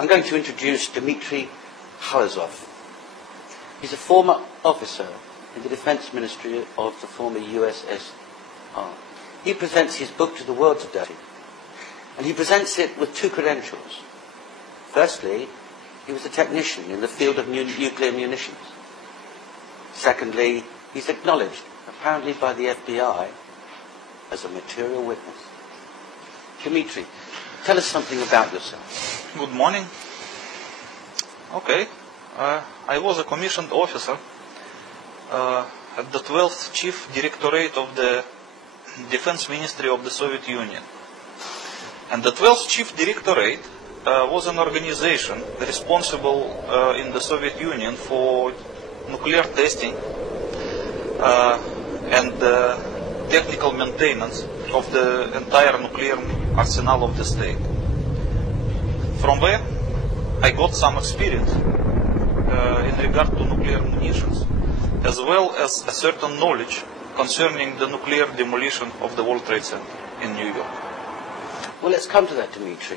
I'm going to introduce Dmitry Halazov. He's a former officer in the Defense Ministry of the former USSR. He presents his book to the world today, and he presents it with two credentials. Firstly, he was a technician in the field of nuclear munitions. Secondly, he's acknowledged, apparently by the FBI, as a material witness. Dmitry, tell us something about yourself. Good morning. Okay. I was a commissioned officer at the 12th Chief Directorate of the Defense Ministry of the Soviet Union. And the 12th Chief Directorate was an organization responsible in the Soviet Union for nuclear testing and technical maintenance of the entire nuclear arsenal of the state. From there, I got some experience in regard to nuclear munitions, as well as a certain knowledge concerning the nuclear demolition of the World Trade Center in New York. Well, let's come to that, Dmitry.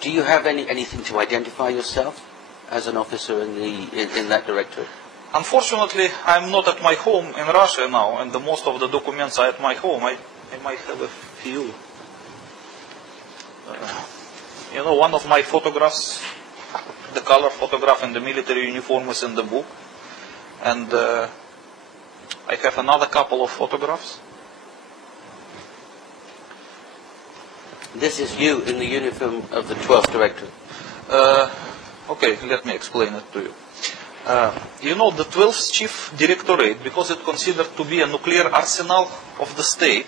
Do you have anything to identify yourself as an officer in that directorate? Unfortunately, I'm not at my home in Russia now, and most of the documents are at my home. I might have a few. One of my photographs, the color photograph in the military uniform, is in the book. And I have another couple of photographs. This is you in the uniform of the 12th Directorate. Okay, let me explain it to you. The 12th Chief Directorate, because it's considered to be a nuclear arsenal of the state,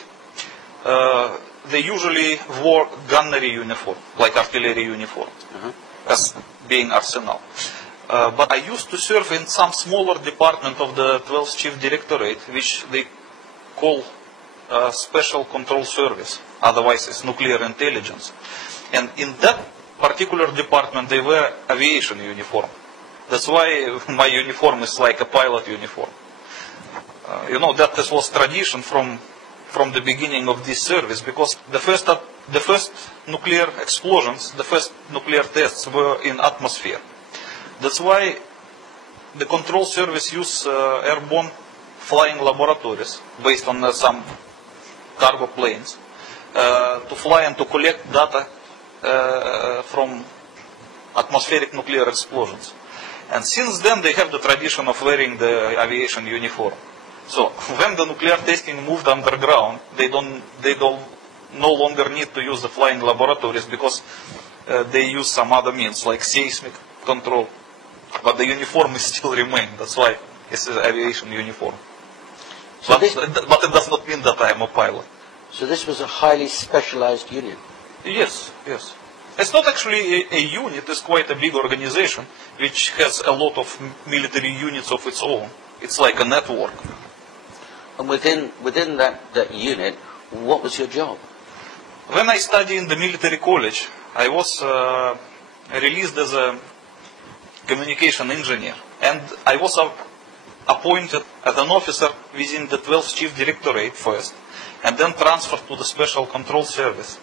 they usually wore gunnery uniform, like artillery uniform, as being arsenal. But I used to serve in some smaller department of the 12th Chief Directorate, which they call Special Control Service, otherwise it's nuclear intelligence. And in that particular department, they wear aviation uniform. That's why my uniform is like a pilot uniform. That was tradition from the beginning of this service, because the first nuclear explosions, the first nuclear tests were in atmosphere. That's why the control service use airborne flying laboratories based on some cargo planes to fly and to collect data from atmospheric nuclear explosions. And since then they have the tradition of wearing the aviation uniform. So when the nuclear testing moved underground, they no longer need to use the flying laboratories, because they use some other means like seismic control. But the uniform is still remain. That's why it's an aviation uniform. So but it does not mean that I am a pilot. So this was a highly specialized unit? Yes, yes. It's not actually a unit, it's quite a big organization which has a lot of military units of its own. It's like a network. And within that unit, what was your job? When I studied in the military college, I was released as a communication engineer, and I was appointed as an officer within the 12th Chief Directorate first, and then transferred to the Special Control Service,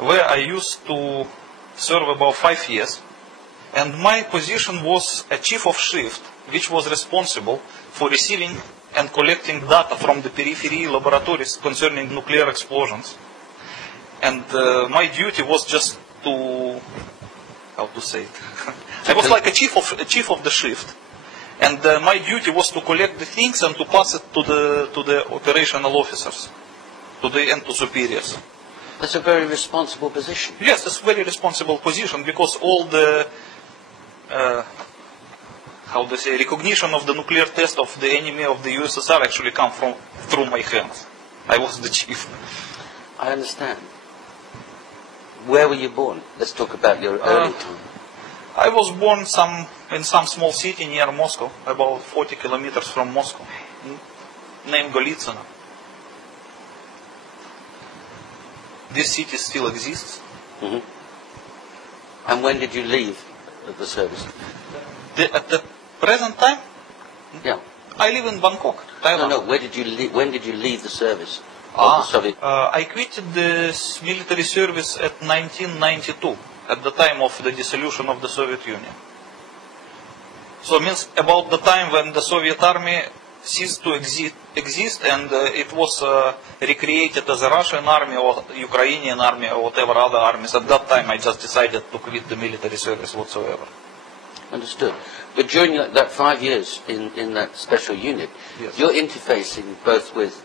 where I used to serve about 5 years. And my position was a chief of shift, which was responsible for receiving and collecting data from the periphery laboratories concerning nuclear explosions. And my duty was just to, how to say it? I was like a chief of the shift, and my duty was to collect the things and to pass it to the operational officers, and to superiors. That's a very responsible position. Yes, it's a very responsible position, because all the recognition of the nuclear test of the enemy of the USSR actually come through my hands. I was the chief. I understand. Where were you born? Let's talk about your early time. I was born in some small city near Moscow, about 40 kilometers from Moscow, named Golitsyn. This city still exists. Mm-hmm. And when did you leave the service? At the present time? Yeah. I live in Bangkok, Thailand. No. When did you leave the service? I quitted the military service at 1992. at the time of the dissolution of the Soviet Union. So it means about the time when the Soviet army ceased to exist and it was recreated as a Russian army or Ukrainian army or whatever other armies. At that time I just decided to quit the military service whatsoever. Understood. But during that 5 years in that special unit, yes, you're interfacing both with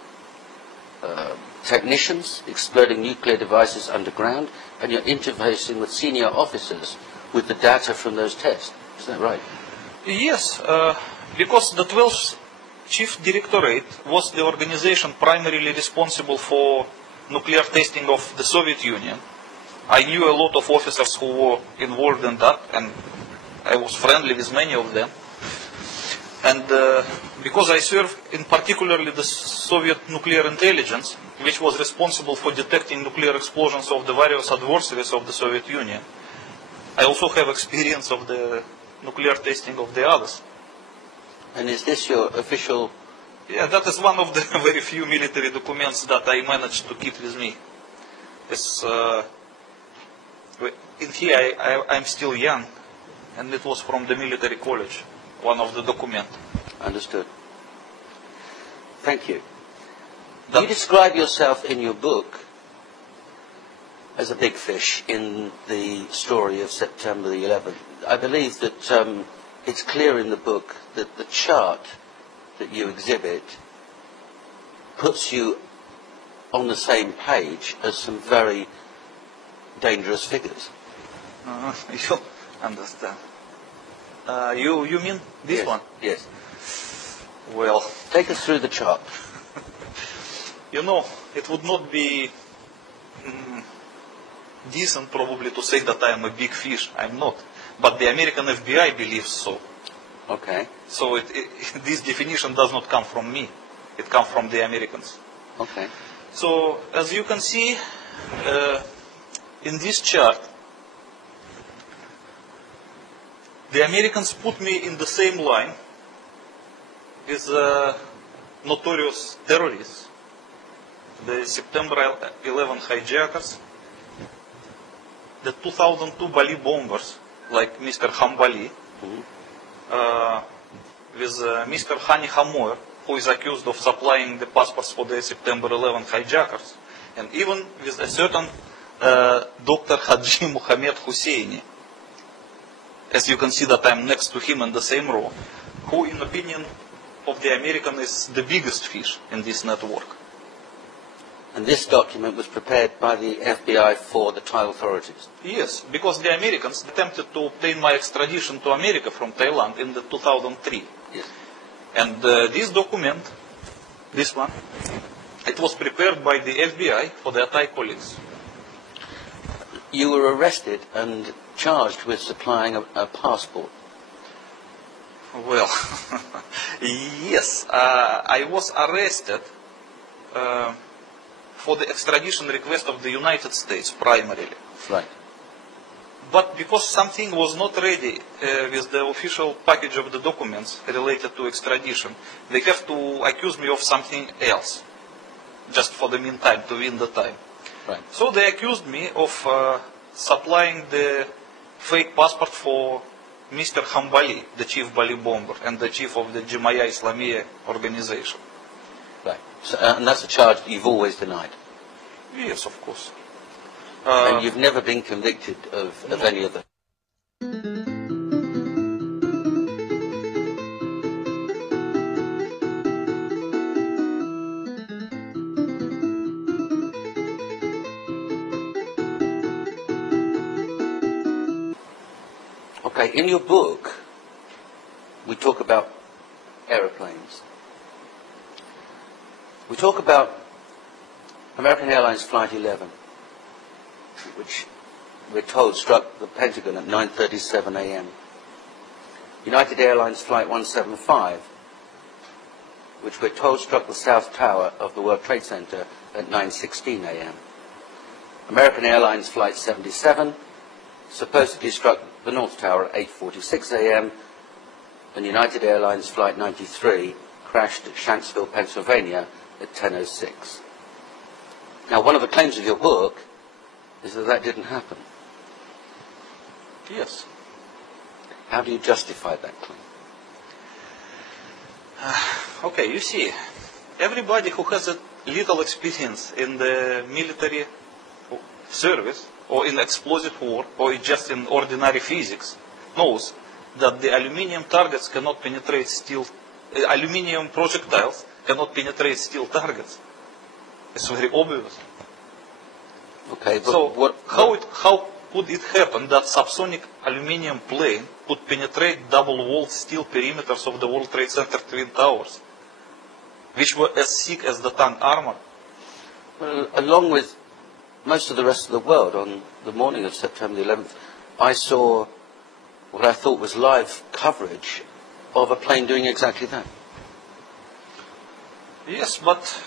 technicians exploding nuclear devices underground, and you're interfacing with senior officers with the data from those tests. Is that right? Yes, because the 12th Chief Directorate was the organization primarily responsible for nuclear testing of the Soviet Union. I knew a lot of officers who were involved in that, and I was friendly with many of them. And because I served in particularly the Soviet nuclear intelligence, which was responsible for detecting nuclear explosions of the various adversaries of the Soviet Union, I also have experience of the nuclear testing of the others. And is this your official? Yeah, that is one of the very few military documents that I managed to keep with me. It's, in here I'm still young, and it was from the military college, one of the documents. Understood. Thank you. You describe yourself in your book as a big fish in the story of September the 11th. I believe that it's clear in the book that the chart that you exhibit puts you on the same page as some very dangerous figures. You understand. You mean this one? Yes. Well, take us through the chart. You know, it would not be decent probably to say that I am a big fish. I'm not. But the American FBI believes so. Okay. So this definition does not come from me. It comes from the Americans. Okay. So as you can see in this chart, the Americans put me in the same line with notorious terrorists, the September 11 hijackers, the 2002 Bali bombers, like Mr. Hambali, with Mr. Hani Hamoer, who is accused of supplying the passports for the September 11 hijackers, and even with a certain Dr. Haji Mohammed Husseini. As you can see that I'm next to him in the same row, who in opinion of the American is the biggest fish in this network. And this document was prepared by the FBI for the Thai authorities? Yes, because the Americans attempted to obtain my extradition to America from Thailand in the 2003. Yes. And this document, this one, it was prepared by the FBI for their Thai colleagues. You were arrested and charged with supplying a passport. Well, yes, I was arrested for the extradition request of the United States primarily. Right. But because something was not ready with the official package of the documents related to extradition, they have to accuse me of something else, just for the meantime, to win the time. Right. So they accused me of supplying the fake passport for Mr. Hambali, the chief Bali bomber, and the chief of the Jemaah Islamiyah organization. Right. So, and that's a charge that you've always denied? Yes, of course. And you've never been convicted of any of them? Okay, in your book, we talk about aeroplanes. We talk about American Airlines Flight 11, which we're told struck the Pentagon at 9:37 a.m. United Airlines Flight 175, which we're told struck the South Tower of the World Trade Center at 9:16 a.m. American Airlines Flight 77 supposedly struck the North Tower at 8:46 a.m. and United Airlines Flight 93 crashed at Shanksville, Pennsylvania at 10:06. Now, one of the claims of your book is that that didn't happen. Yes. How do you justify that claim? Okay, you see, everybody who has a little experience in the military service, or in explosive war, or just in ordinary physics, knows that the aluminium targets cannot penetrate steel, aluminium projectiles cannot penetrate steel targets. It's very obvious. Okay, but So how could it happen that subsonic aluminium plane could penetrate double-walled steel perimeters of the World Trade Center Twin Towers, which were as thick as the tank armor? Well, along with most of the rest of the world, on the morning of September the 11th, I saw what I thought was live coverage of a plane doing exactly that. Yes, but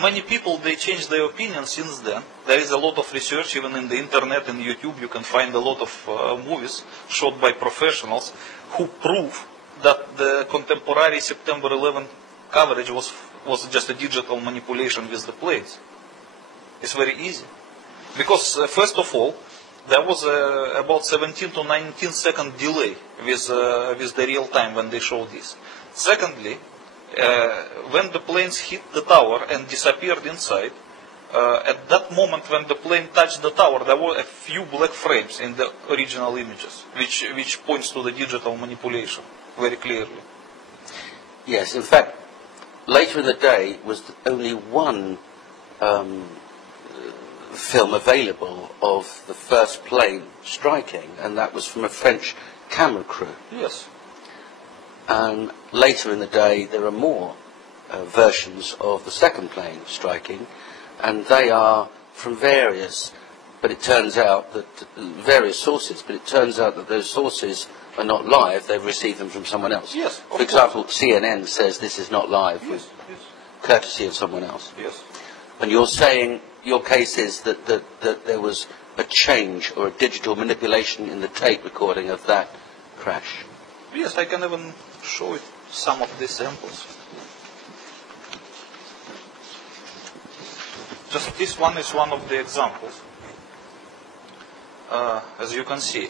many people, they changed their opinion since then. There is a lot of research, even in the internet and YouTube, you can find a lot of movies shot by professionals who prove that the contemporary September 11 coverage was just a digital manipulation with the planes. It's very easy. Because first of all, there was about 17 to 19 second delay with the real time when they showed this. Secondly, when the planes hit the tower and disappeared inside, at that moment when the plane touched the tower, there were a few black frames in the original images, which points to the digital manipulation very clearly. Yes, in fact, later in the day was only one film available of the first plane striking, and that was from a French camera crew. Yes. And later in the day there are more versions of the second plane striking, and they are from various sources, but it turns out that those sources are not live, they've received them from someone else. Yes, for example, CNN says this is not live, yes, yes, courtesy of someone else. yes. And you're saying your case is that there was a change or a digital manipulation in the tape recording of that crash. Yes, I can even show you some of these samples. Just this one is one of the examples. As you can see.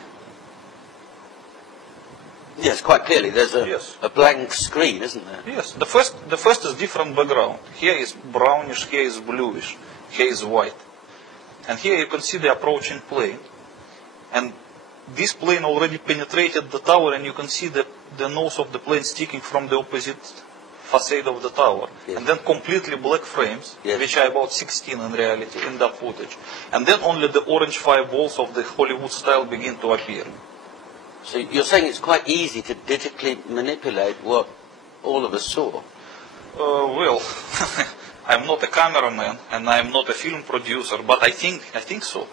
Yes, quite clearly. There's Yes. a blank screen, isn't there? Yes, the first is different background. Here is brownish, here is bluish, here is white. And here you can see the approaching plane. And this plane already penetrated the tower, and you can see the nose of the plane sticking from the opposite facade of the tower. Yes. And then completely black frames, Yes. which are about 16 in reality in that footage. And then only the orange fireballs of the Hollywood style begin to appear. So you're saying it's quite easy to digitally manipulate what all of us saw? Well, I'm not a cameraman and I'm not a film producer, but I think so.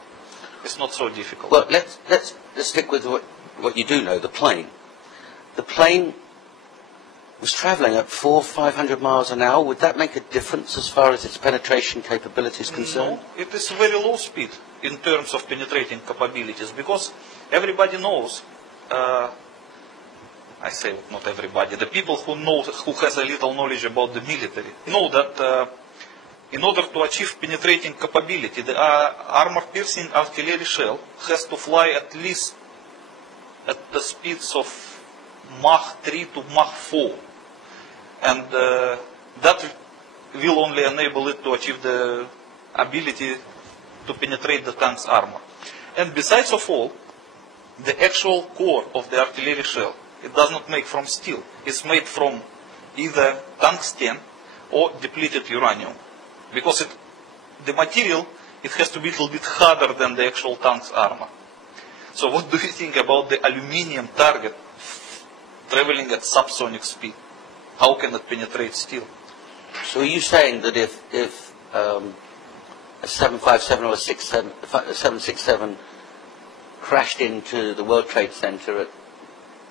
It's not so difficult. Well, let's stick with what you do know, the plane. The plane was travelling at 400-500 miles an hour. Would that make a difference as far as its penetration capability is concerned? No, it is very low speed in terms of penetrating capabilities, because everybody knows, I say not everybody, the people who has a little knowledge about the military, know that in order to achieve penetrating capability, the armor-piercing artillery shell has to fly at least at the speeds of Mach 3 to Mach 4. And that will only enable it to achieve the ability to penetrate the tank's armor. And besides of all, the actual core of the artillery shell, it does not make from steel. It's made from either tungsten or depleted uranium. Because the material, it has to be a little bit harder than the actual tank's armor. So what do you think about the aluminium target traveling at subsonic speed? How can it penetrate steel? So are you saying that if a 757 or a 767 crashed into the World Trade Center at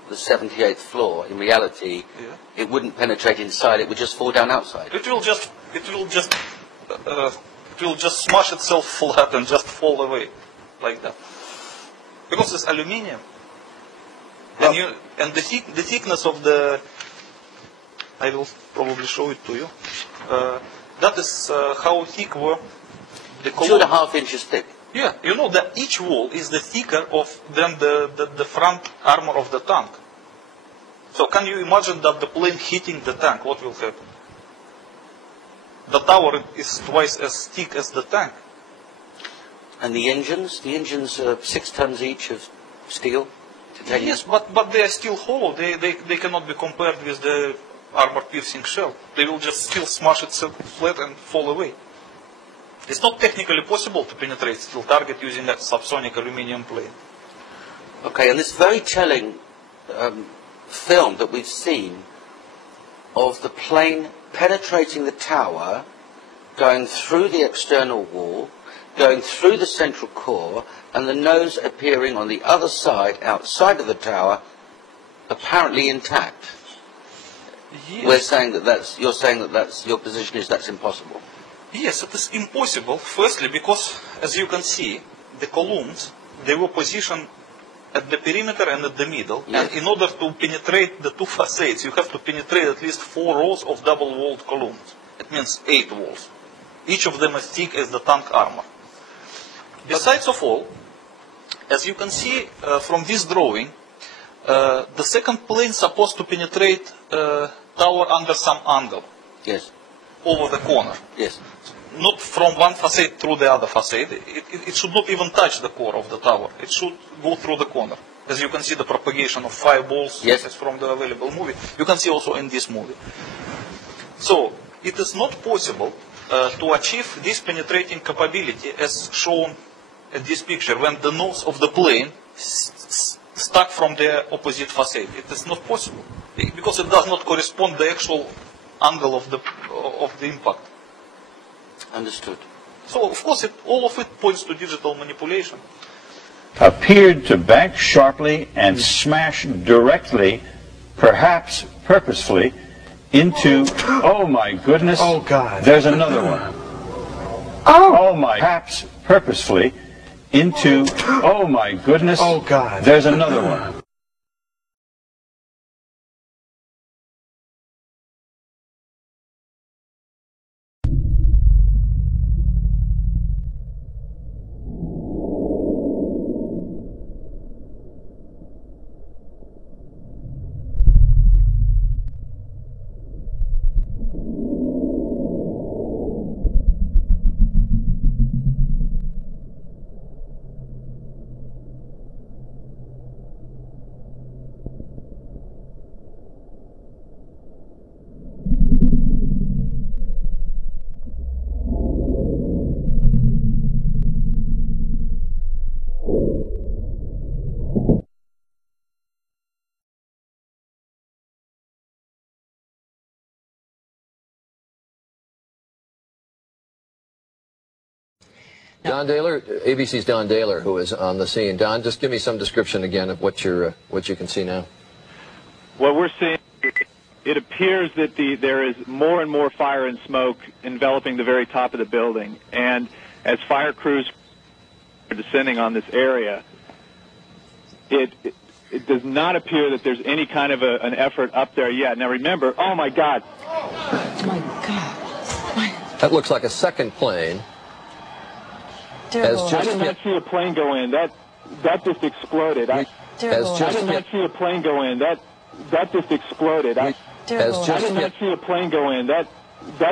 the 78th floor, in reality, it wouldn't penetrate inside, it would just fall down outside? It will just smash itself flat and just fall away like that. Because it's aluminium. Well, and the thickness of the, I will probably show it to you. That is how thick were the columns. 2.5 inches thick. Yeah, you know that each wall is the thicker than the front armor of the tank. So can you imagine that the plane hitting the tank, what will happen? The tower is twice as thick as the tank. And the engines? The engines are 6 tons each of steel? Titanium? Yes, but they are still hollow. They cannot be compared with the armor-piercing shell. They will just still smash it flat and fall away. It's not technically possible to penetrate steel target using a subsonic aluminum plane. Okay, and this very telling film that we've seen of the plane penetrating the tower, going through the external wall, going through the central core, and the nose appearing on the other side, outside of the tower, apparently intact. Yes. You're saying that your position is that's impossible. Yes, it is impossible. Firstly, because as you can see, the columns, they were positioned at the perimeter and at the middle. Yes. And in order to penetrate the two facades, you have to penetrate at least 4 rows of double-walled columns. It means 8 walls. Each of them as thick as the tank armor. Besides of all, as you can see from this drawing, the second plane is supposed to penetrate tower under some angle. Yes. Over the corner. Yes. Not from one facade through the other facade. It should not even touch the core of the tower. It should go through the corner. As you can see, the propagation of fireballs yes. is from the available movie. You can see also in this movie. So, it is not possible to achieve this penetrating capability as shown in this picture when the nose of the plane stuck from the opposite facade. It is not possible because it does not correspond to the actual angle of the impact. Understood. So, of course, all of it points to digital manipulation. Appeared to bank sharply and smash directly, perhaps purposefully, into, oh my goodness, oh God, there's another one. Oh my, perhaps purposefully, into, oh my goodness, oh God, there's another one. Don Daler, ABC's Don Daler, who is on the scene. Don, just give me some description again of what you can see now. What we're seeing, it appears that there is more and more fire and smoke enveloping the very top of the building. And as fire crews are descending on this area, it does not appear that there's any kind of an effort up there yet. Now remember, oh my God. Oh my God. That looks like a second plane. I did not see a plane go in. That just exploded. I did not see a plane go in. That just exploded. I did not see a plane go in. That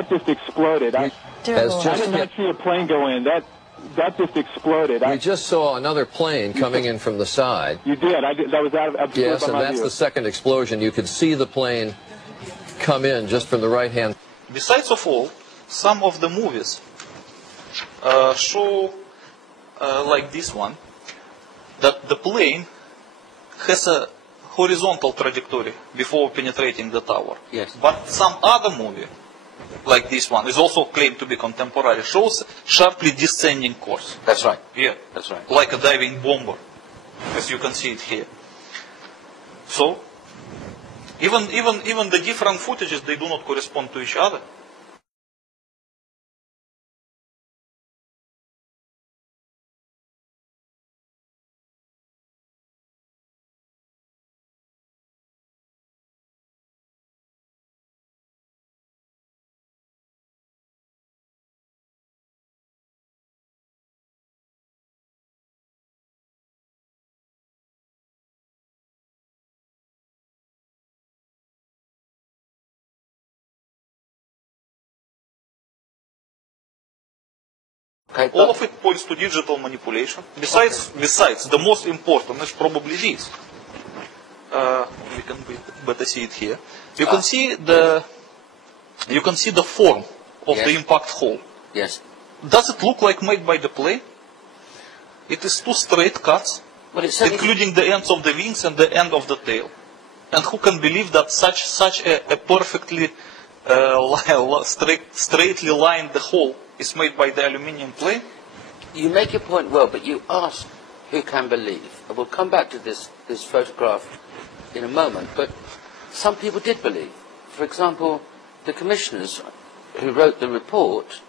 just exploded. I did not see a plane go in. That just exploded. We just saw another plane coming in from the side. You did. That was out of yes, and that's the second explosion. You could see the plane come in just from the right hand. Besides of all, some of the movies show, like this one, that the plane has a horizontal trajectory before penetrating the tower. Yes. But some other movie, like this one, is also claimed to be contemporary, shows sharply descending course. That's right. Yeah, that's right. Like a diving bomber, as you can see it here. So, even the different footages, they do not correspond to each other. Okay, All of it points to digital manipulation. Besides, the most important is probably this. We can better see it here. You can see the form of the impact hole. Yes. Does it look like made by the plane? It is two straight cuts, Well, including the ends of the wings and the end of the tail. And who can believe that such a perfectly straightly lined hole is made by the aluminium plane? You make your point well, but you ask who can believe. And we'll come back to this photograph in a moment, but some people did believe. For example, the commissioners who wrote the report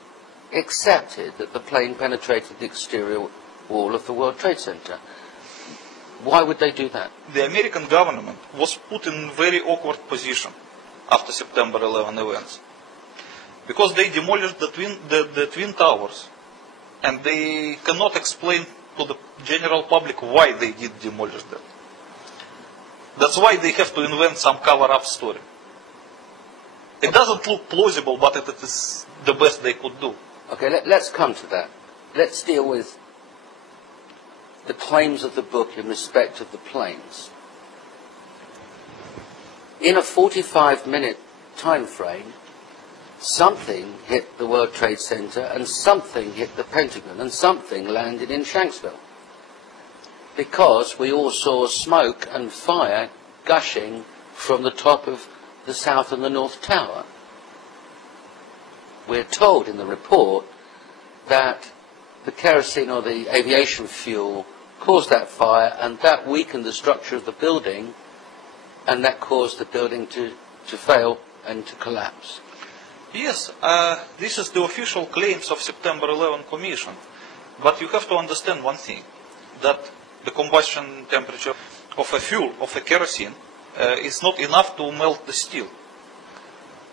accepted that the plane penetrated the exterior wall of the World Trade Center. Why would they do that? The American government was put in a very awkward position after September 11 events, because they demolished the twin towers, and they cannot explain to the general public why they did demolish them. That's why they have to invent some cover-up story. It doesn't look plausible, but it is the best they could do. Okay, let's come to that. Let's deal with the claims of the book in respect of the planes. In a 45-minute time frame, something hit the World Trade Center and something hit the Pentagon and something landed in Shanksville. Because we all saw smoke and fire gushing from the top of the South and the North Tower. We're told in the report that the kerosene or the aviation fuel caused that fire, and that weakened the structure of the building, and that caused the building to fail and to collapse. Yes, this is the official claims of September 11 Commission. But you have to understand one thing, that the combustion temperature of a fuel, of a kerosene, is not enough to melt the steel.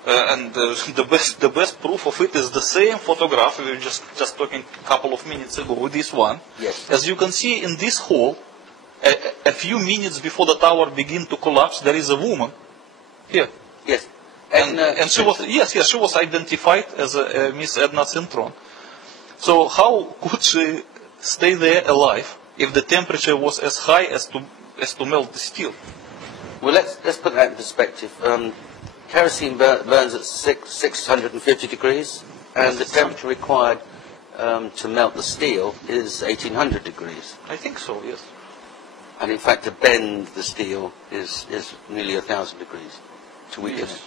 And the best proof of it is the same photograph we were just talking a couple of minutes ago, this one. Yes. As you can see in this hole, a few minutes before the tower began to collapse, there is a woman here. Yes. And she was, she was identified as Miss Edna Cintron. So how could she stay there alive if the temperature was as high as to melt the steel? Well, let's put that in perspective. Kerosene burns at 650 degrees, and the temperature required to melt the steel is 1800 degrees. I think so, yes. And in fact, to bend the steel is nearly 1000 degrees to weaken it.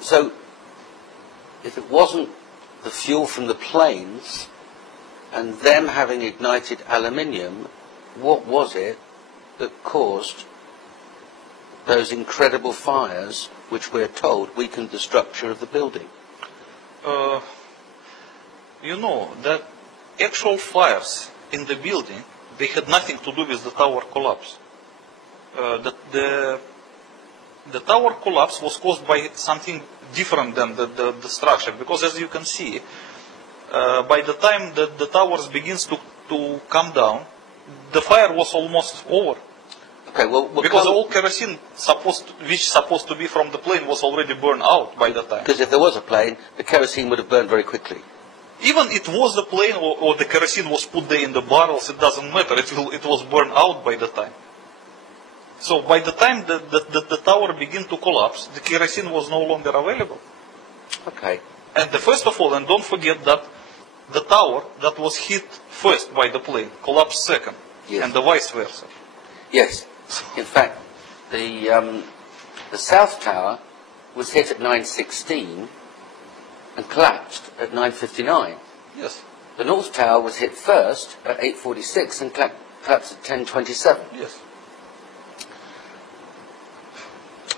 So, if it wasn't the fuel from the planes and them having ignited aluminium, what was it that caused those incredible fires, which we're told weakened the structure of the building? You know that actual fires in the building, they had nothing to do with the tower collapse. The tower collapse was caused by something different than the structure, because as you can see, by the time the towers begins to come down, the fire was almost over. Okay, well, because all kerosene which supposed to be from the plane was already burned out by the time. Because if there was a plane, the kerosene would have burned very quickly. Even it was the plane or the kerosene was put there in the barrels, it doesn't matter. It was burned out by the time. So by the time the tower began to collapse, the kerosene was no longer available. Okay. And first of all, and don't forget that the tower that was hit first by the plane collapsed second, yes. And the vice versa. Yes. In fact, the South Tower was hit at 9:16 and collapsed at 9:59. Yes. The North Tower was hit first at 8:46 and collapsed at 10:27. Yes.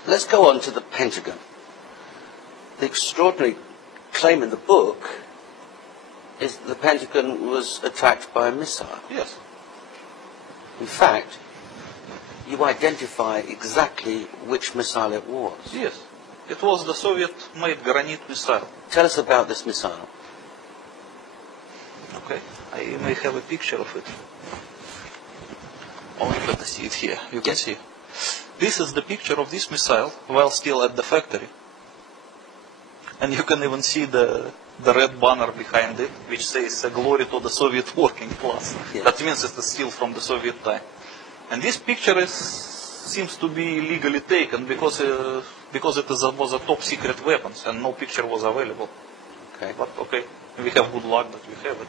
Let's go on to the Pentagon. The extraordinary claim in the book is that the Pentagon was attacked by a missile. Yes. In fact, you identify exactly which missile it was. Yes. It was the Soviet-made Granit missile. Tell us about this missile. Okay. I may have a picture of it. Oh, you can see it here. You can see. This is the picture of this missile while still at the factory. and you can even see the red banner behind it, which says "Glory to the Soviet working class." Yes. That means it's still from the Soviet time. And this picture seems to be legally taken because it was a top secret weapons and no picture was available. Okay. But okay, we have good luck that we have it.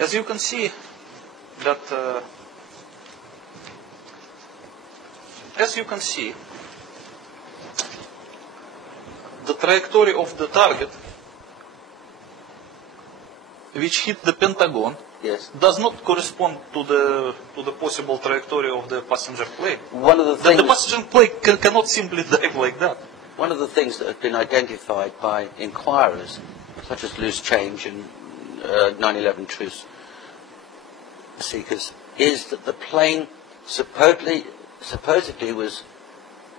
As you can see, that the trajectory of the target, which hit the Pentagon, Yes. does not correspond to the possible trajectory of the passenger plane. One of the things. The passenger plane cannot simply dive like that. One of the things that have been identified by inquirers, such as Loose Change and 9/11 truth seekers, is that the plane supposedly was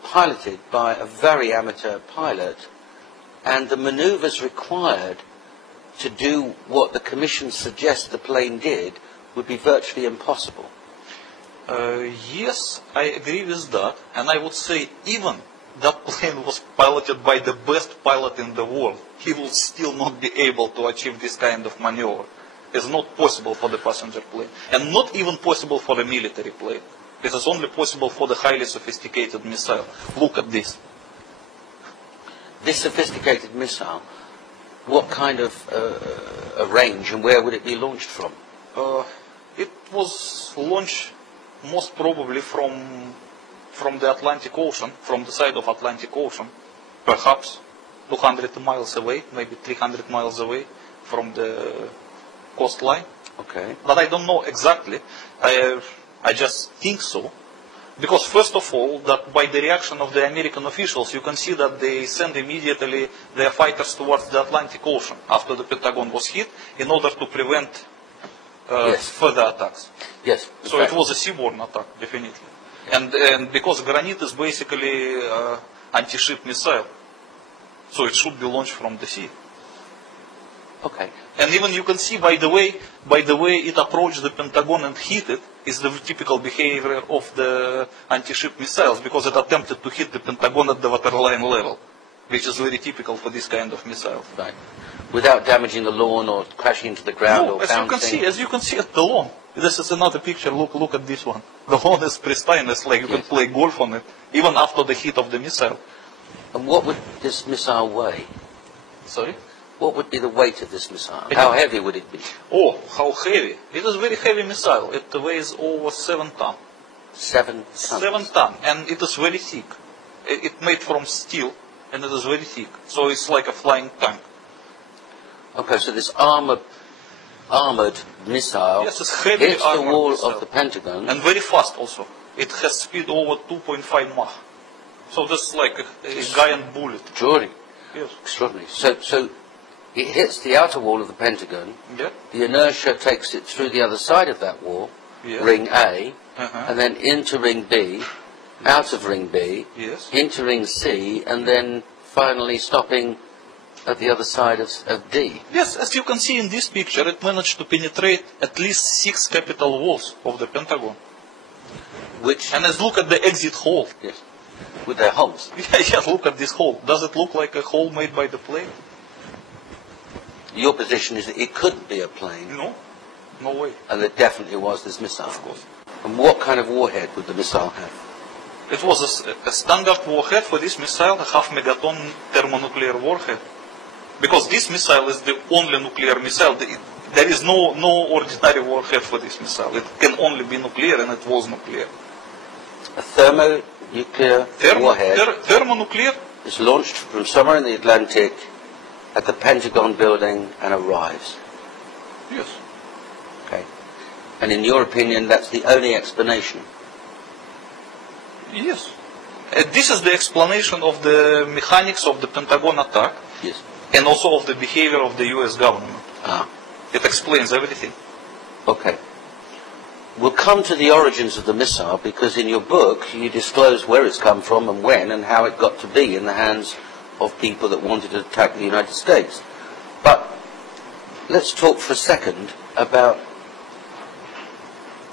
piloted by a very amateur pilot, and the maneuvers required to do what the Commission suggests the plane did would be virtually impossible. Yes, I agree with that, and I would say even that plane was piloted by the best pilot in the world, he will still not be able to achieve this kind of maneuver. It's not possible for the passenger plane, and not even possible for a military plane. This is only possible for the highly sophisticated missile. Look at this. This sophisticated missile, what kind of a range and where would it be launched from? It was launched most probably from the Atlantic Ocean, from the side of Atlantic Ocean, perhaps 200 miles away, maybe 300 miles away from the coastline. Okay. But I don't know exactly. I just think so. Because first of all, that by the reaction of the American officials, you can see that they send immediately their fighters towards the Atlantic Ocean after the Pentagon was hit in order to prevent further attacks. Yes. So it was a seaborne attack, definitely. And because Granit is basically anti-ship missile, so it should be launched from the sea. Okay. And even you can see by the way it approached the Pentagon and hit it is the typical behavior of the anti-ship missiles, because it attempted to hit the Pentagon at the waterline level, which is very typical for this kind of missiles. Right. Without damaging the lawn or crashing into the ground No, or as bouncing. you can see at the lawn. This is another picture. Look at this one. The lawn is pristine. It's like you can play golf on it, even after the hit of the missile. And what would this missile weigh? Sorry? What would be the weight of this missile? How heavy would it be? Oh, how heavy! It is a very heavy missile. It weighs over 7 tons. 7 tons. 7 tons, and it is very thick. It's made from steel, and it is very thick. So it's like a flying tank. Okay, so this armored missile Yes, it's heavy hits the armored wall missile. of the Pentagon. And very fast also. It has speed over 2.5 Mach. So this is like a giant bullet. Extraordinary. Yes. Extraordinary. So it hits the outer wall of the Pentagon. Yeah. The inertia takes it through the other side of that wall, Yeah. ring A, Uh-huh. and then into ring B, out of ring B, Yes. into ring C, and then finally stopping at the other side of D. Yes, as you can see in this picture, it managed to penetrate at least 6 capital walls of the Pentagon. Which, And let's look at the exit hole. yes, with their holes. Yeah, look at this hole. Does it look like a hole made by the plane? Your position is that it couldn't be a plane, No, no way. and it definitely was this missile. Of course. And what kind of warhead would the missile have? It was a standard warhead for this missile, a half-megaton thermonuclear warhead. Because this missile is the only nuclear missile. There is no ordinary warhead for this missile. It can only be nuclear, and it was nuclear. A thermonuclear warhead Thermonuclear? is launched from somewhere in the Atlantic at the Pentagon building and arrives. Yes. Okay. And in your opinion, that's the only explanation? Yes. This is the explanation of the mechanics of the Pentagon attack, Yes. and also of the behavior of the US government. Ah. It explains everything. Okay. We'll come to the origins of the missile, because in your book you disclose where it's come from and when and how it got to be in the hands of people that wanted to attack the United States. But let's talk for a second about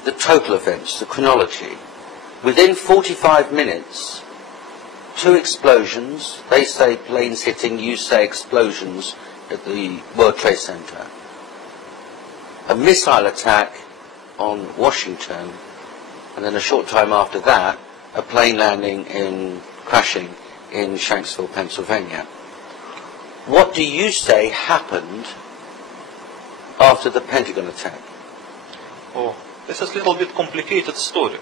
the total events, the chronology. Within 45 minutes, two explosions. They say planes hitting, you say explosions at the World Trade Center. A missile attack on Washington, and then a short time after that, a plane crashing in Shanksville, Pennsylvania. What do you say happened after the Pentagon attack? Oh, this is a little bit complicated story.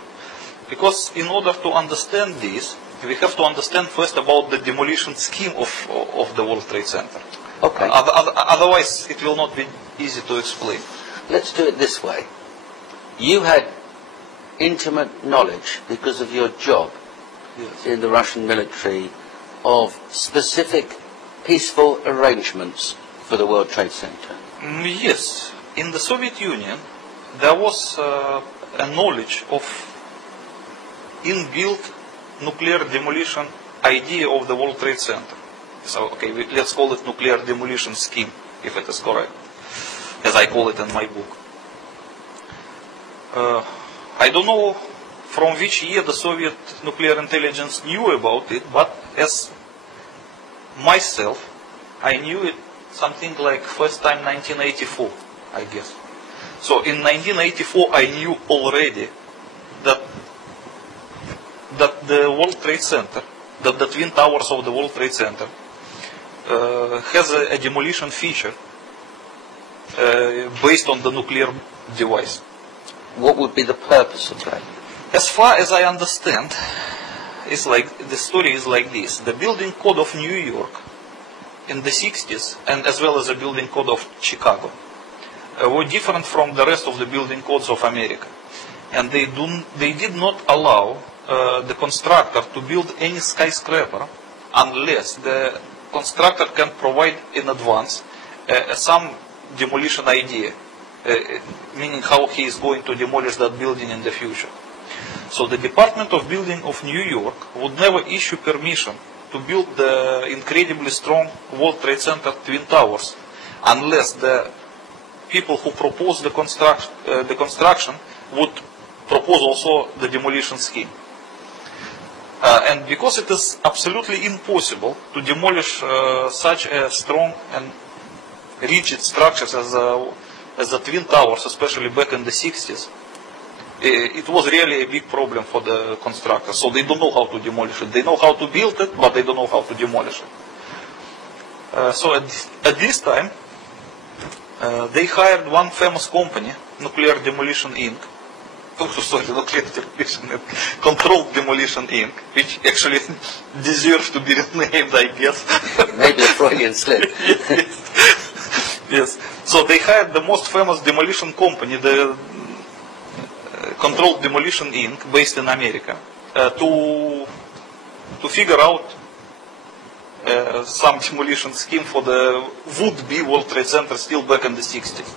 Because in order to understand this, we have to understand first about the demolition scheme of the World Trade Center. Okay. Otherwise, it will not be easy to explain. Let's do it this way. You had intimate knowledge, because of your job in the Russian military, of specific peaceful arrangements for the World Trade Center. Yes. In the Soviet Union, there was a knowledge of inbuilt nuclear demolition idea of the World Trade Center. So, okay, let's call it nuclear demolition scheme, if it is correct, as I call it in my book. I don't know from which year the Soviet nuclear intelligence knew about it, but as myself, I knew it something like first time 1984, I guess. So in 1984, I knew already that the World Trade Center, that the Twin Towers of the World Trade Center has a demolition feature based on the nuclear device. What would be the purpose of that? As far as I understand, it's like the story is like this: the building code of New York in the 60s, and as well as the building code of Chicago, were different from the rest of the building codes of America, and they did not allow the constructor to build any skyscraper unless the constructor can provide in advance some demolition idea, meaning how he is going to demolish that building in the future. So the Department of Building of New York would never issue permission to build the incredibly strong World Trade Center Twin Towers unless the people who proposed the construction would propose also the demolition scheme. And because it is absolutely impossible to demolish such a strong and rigid structures as the Twin Towers, especially back in the 60s, it was really a big problem for the constructors. So they don't know how to demolish it. They know how to build it, but they don't know how to demolish it. So at this time, they hired one famous company, Nuclear Demolition Inc. Nuclear Demolition Inc. Controlled Demolition Inc., which actually deserves to be renamed, I guess. Maybe a Freudian slip. Yes. So they hired the most famous demolition company, the Controlled Demolition Inc., based in America, to figure out some demolition scheme for the would-be World Trade Center still back in the 60s.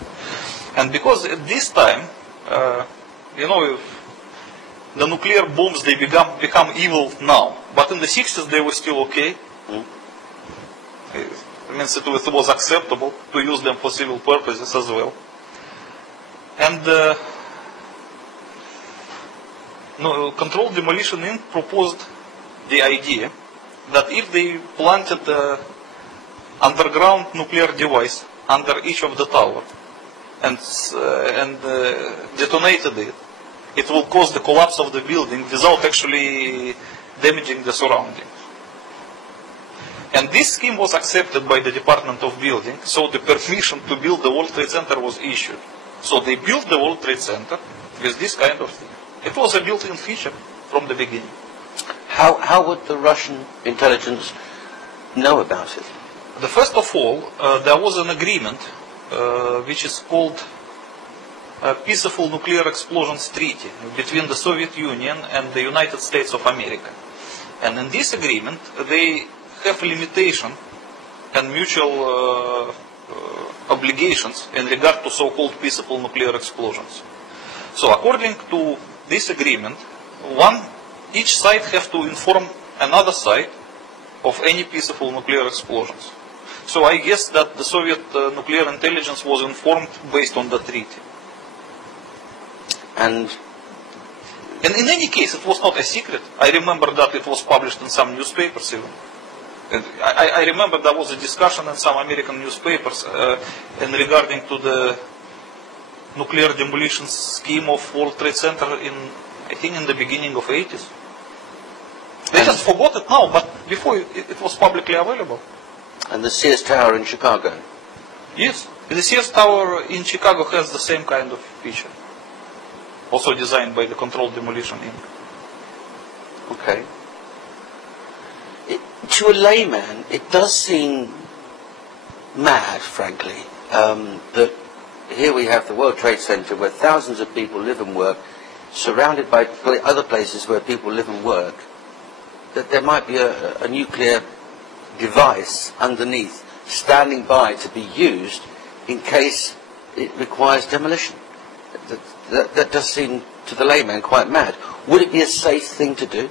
And because at this time, the nuclear bombs, they become evil now. But in the 60s they were still okay. It means it was acceptable to use them for civil purposes as well. And Controlled Demolition Inc. proposed the idea that if they planted an underground nuclear device under each of the tower and detonated it, it will cause the collapse of the building without actually damaging the surroundings. And this scheme was accepted by the Department of Building, so the permission to build the World Trade Center was issued. So they built the World Trade Center with this kind of thing. It was a built-in feature from the beginning. How would the Russian intelligence know about it? First of all, there was an agreement which is called Peaceful Nuclear Explosions Treaty between the Soviet Union and the United States of America. And in this agreement, they have limitation and mutual obligations in regard to so-called peaceful nuclear explosions. So according to this agreement, each side has to inform another side of any peaceful nuclear explosions. So I guess that the Soviet nuclear intelligence was informed based on the treaty. And And in any case, it was not a secret. I remember that it was published in some newspapers even. And I remember there was a discussion in some American newspapers and regarding to the nuclear demolition scheme of World Trade Center in, I think, in the beginning of 80s. They just forgot it now, but before it was publicly available. And the Sears Tower in Chicago. Yes, the Sears Tower in Chicago has the same kind of feature. Also designed by the Controlled Demolition Inc. Okay. To a layman, it does seem mad, frankly, that here we have the World Trade Center where thousands of people live and work, surrounded by other places where people live and work, that there might be a nuclear device underneath, standing by to be used in case it requires demolition. That does seem, to the layman, quite mad. Would it be a safe thing to do?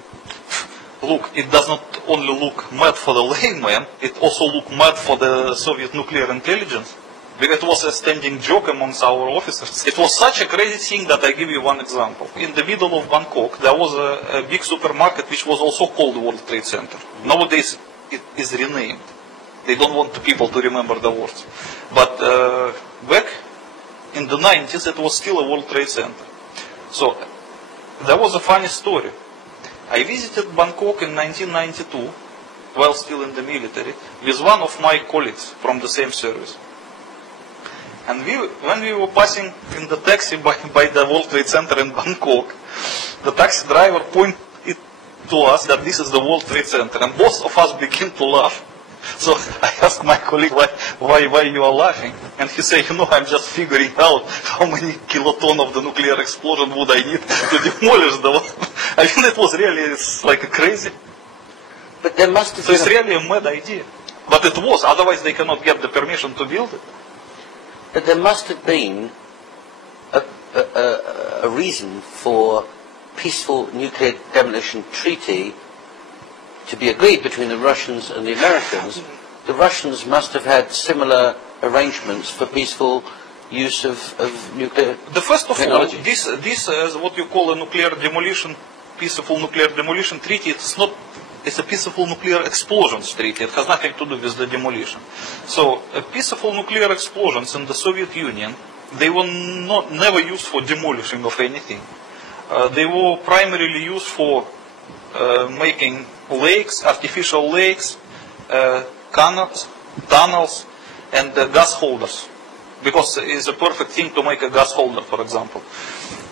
Look, it does not only look mad for the layman, it also looks mad for the Soviet nuclear intelligence. Because it was a standing joke amongst our officers. It was such a crazy thing that I give you one example. In the middle of Bangkok, there was a big supermarket which was also called World Trade Center. Nowadays, it is renamed. They don't want the people to remember the words. But back in the 90s, it was still a World Trade Center. So, there was a funny story. I visited Bangkok in 1992, while still in the military, with one of my colleagues from the same service. And when we were passing in the taxi by the World Trade Center in Bangkok, the taxi driver pointed to us that this is the World Trade Center, and both of us began to laugh. So I asked my colleague why you are laughing, and he said, I'm just figuring out how many kiloton of the nuclear explosion would I need to demolish the one. I mean, it was really, it's like crazy. But there must have So it's really a mad idea. But it was, otherwise they cannot get the permission to build it. But there must have been a reason for peaceful nuclear demolition treaty to be agreed between the Russians and the Americans. The Russians must have had similar arrangements for peaceful use of nuclear The first of technology. all, this is what you call a nuclear demolition, peaceful nuclear demolition treaty. It's a peaceful nuclear explosions treaty. It has nothing to do with the demolition. So, peaceful nuclear explosions in the Soviet Union, they were never used for demolishing of anything. They were primarily used for making lakes, artificial lakes, canals, tunnels, and gas holders. Because it's a perfect thing to make a gas holder, for example.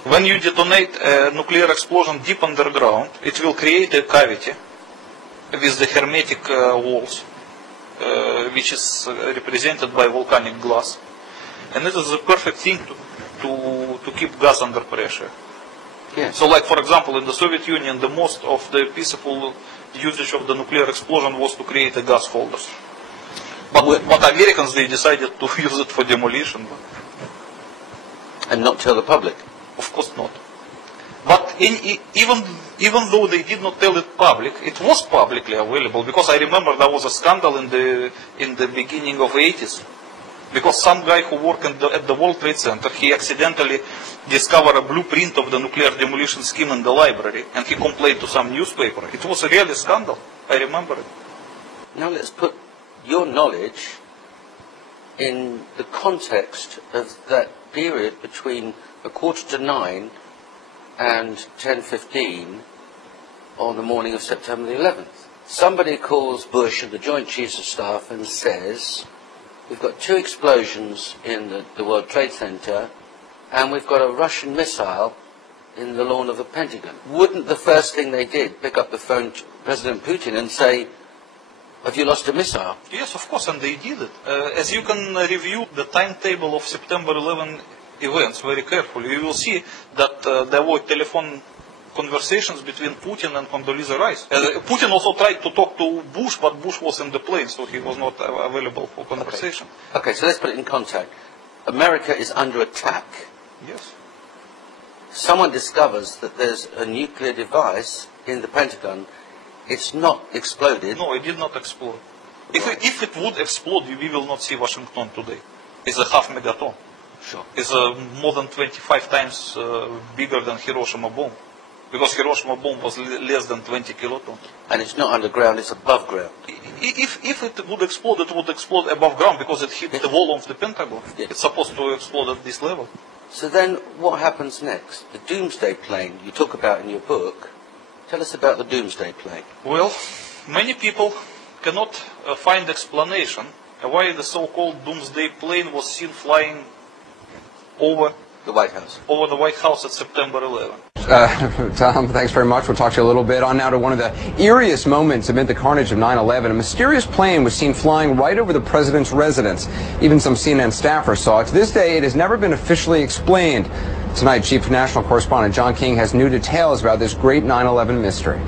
When you detonate a nuclear explosion deep underground, it will create a cavity with the hermetic walls, which is represented by volcanic glass. And it is the perfect thing to keep gas under pressure. Yeah. So like, for example, in the Soviet Union, the most of the peaceful usage of the nuclear explosion was to create a gas holders. But Americans, they decided to use it for demolition. And not tell the public. Of course not. But even though they did not tell it public, it was publicly available, because I remember there was a scandal in the beginning of the 80s. Because some guy who worked at the World Trade Center, he accidentally discovered a blueprint of the nuclear demolition scheme in the library, and he complained to some newspaper. It was a really scandal. I remember it. Now let's put your knowledge in the context of that period between 9:15 and 10:15 on the morning of September the 11th. Somebody calls Bush and the Joint Chiefs of Staff and says, we've got 2 explosions in the World Trade Center, and we've got a Russian missile in the lawn of the Pentagon. Wouldn't the first thing they did pick up the phone to President Putin and say, have you lost a missile? Yes, of course, and they did it. As you can review the timetable of September 11 events very carefully, you will see that there were telephone conversations between Putin and Condoleezza Rice. Putin also tried to talk to Bush, but Bush was in the plane, so he was not available for conversation. Okay, so let's put it in context. America is under attack. Yes. Someone discovers that there's a nuclear device in the Pentagon. It's not exploded. No, it did not explode. If it would explode, we will not see Washington today. It's a half megaton. Sure. It's more than 25 times bigger than Hiroshima bomb. because Hiroshima bomb was less than 20 kilotons. And it's not underground, it's above ground. If it would explode above ground because it hit the wall of the Pentagon. Yes. It's supposed to explode at this level. So then what happens next? The doomsday plane you talk about in your book. Tell us about the doomsday plane. Well, many people cannot find explanation why the so-called doomsday plane was seen flying over The White House. Over the White House at September 11. Tom, thanks very much. We'll talk to you a little bit. On now to one of the eeriest moments amid the carnage of 9/11. A mysterious plane was seen flying right over the president's residence. Even some CNN staffers saw it. To this day, it has never been officially explained. Tonight, Chief National Correspondent John King has new details about this great 9/11 mystery.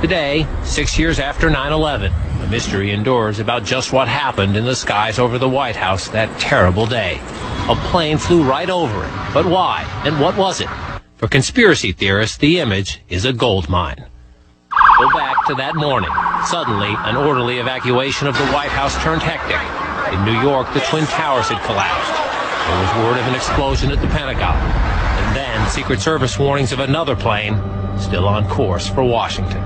Today, 6 years after 9/11, the mystery endures about just what happened in the skies over the White House that terrible day. A plane flew right over it. But why? And what was it? For conspiracy theorists, the image is a gold mine. Go back to that morning. Suddenly, an orderly evacuation of the White House turned hectic. In New York, the Twin Towers had collapsed. There was word of an explosion at the Pentagon. And then Secret Service warnings of another plane still on course for Washington.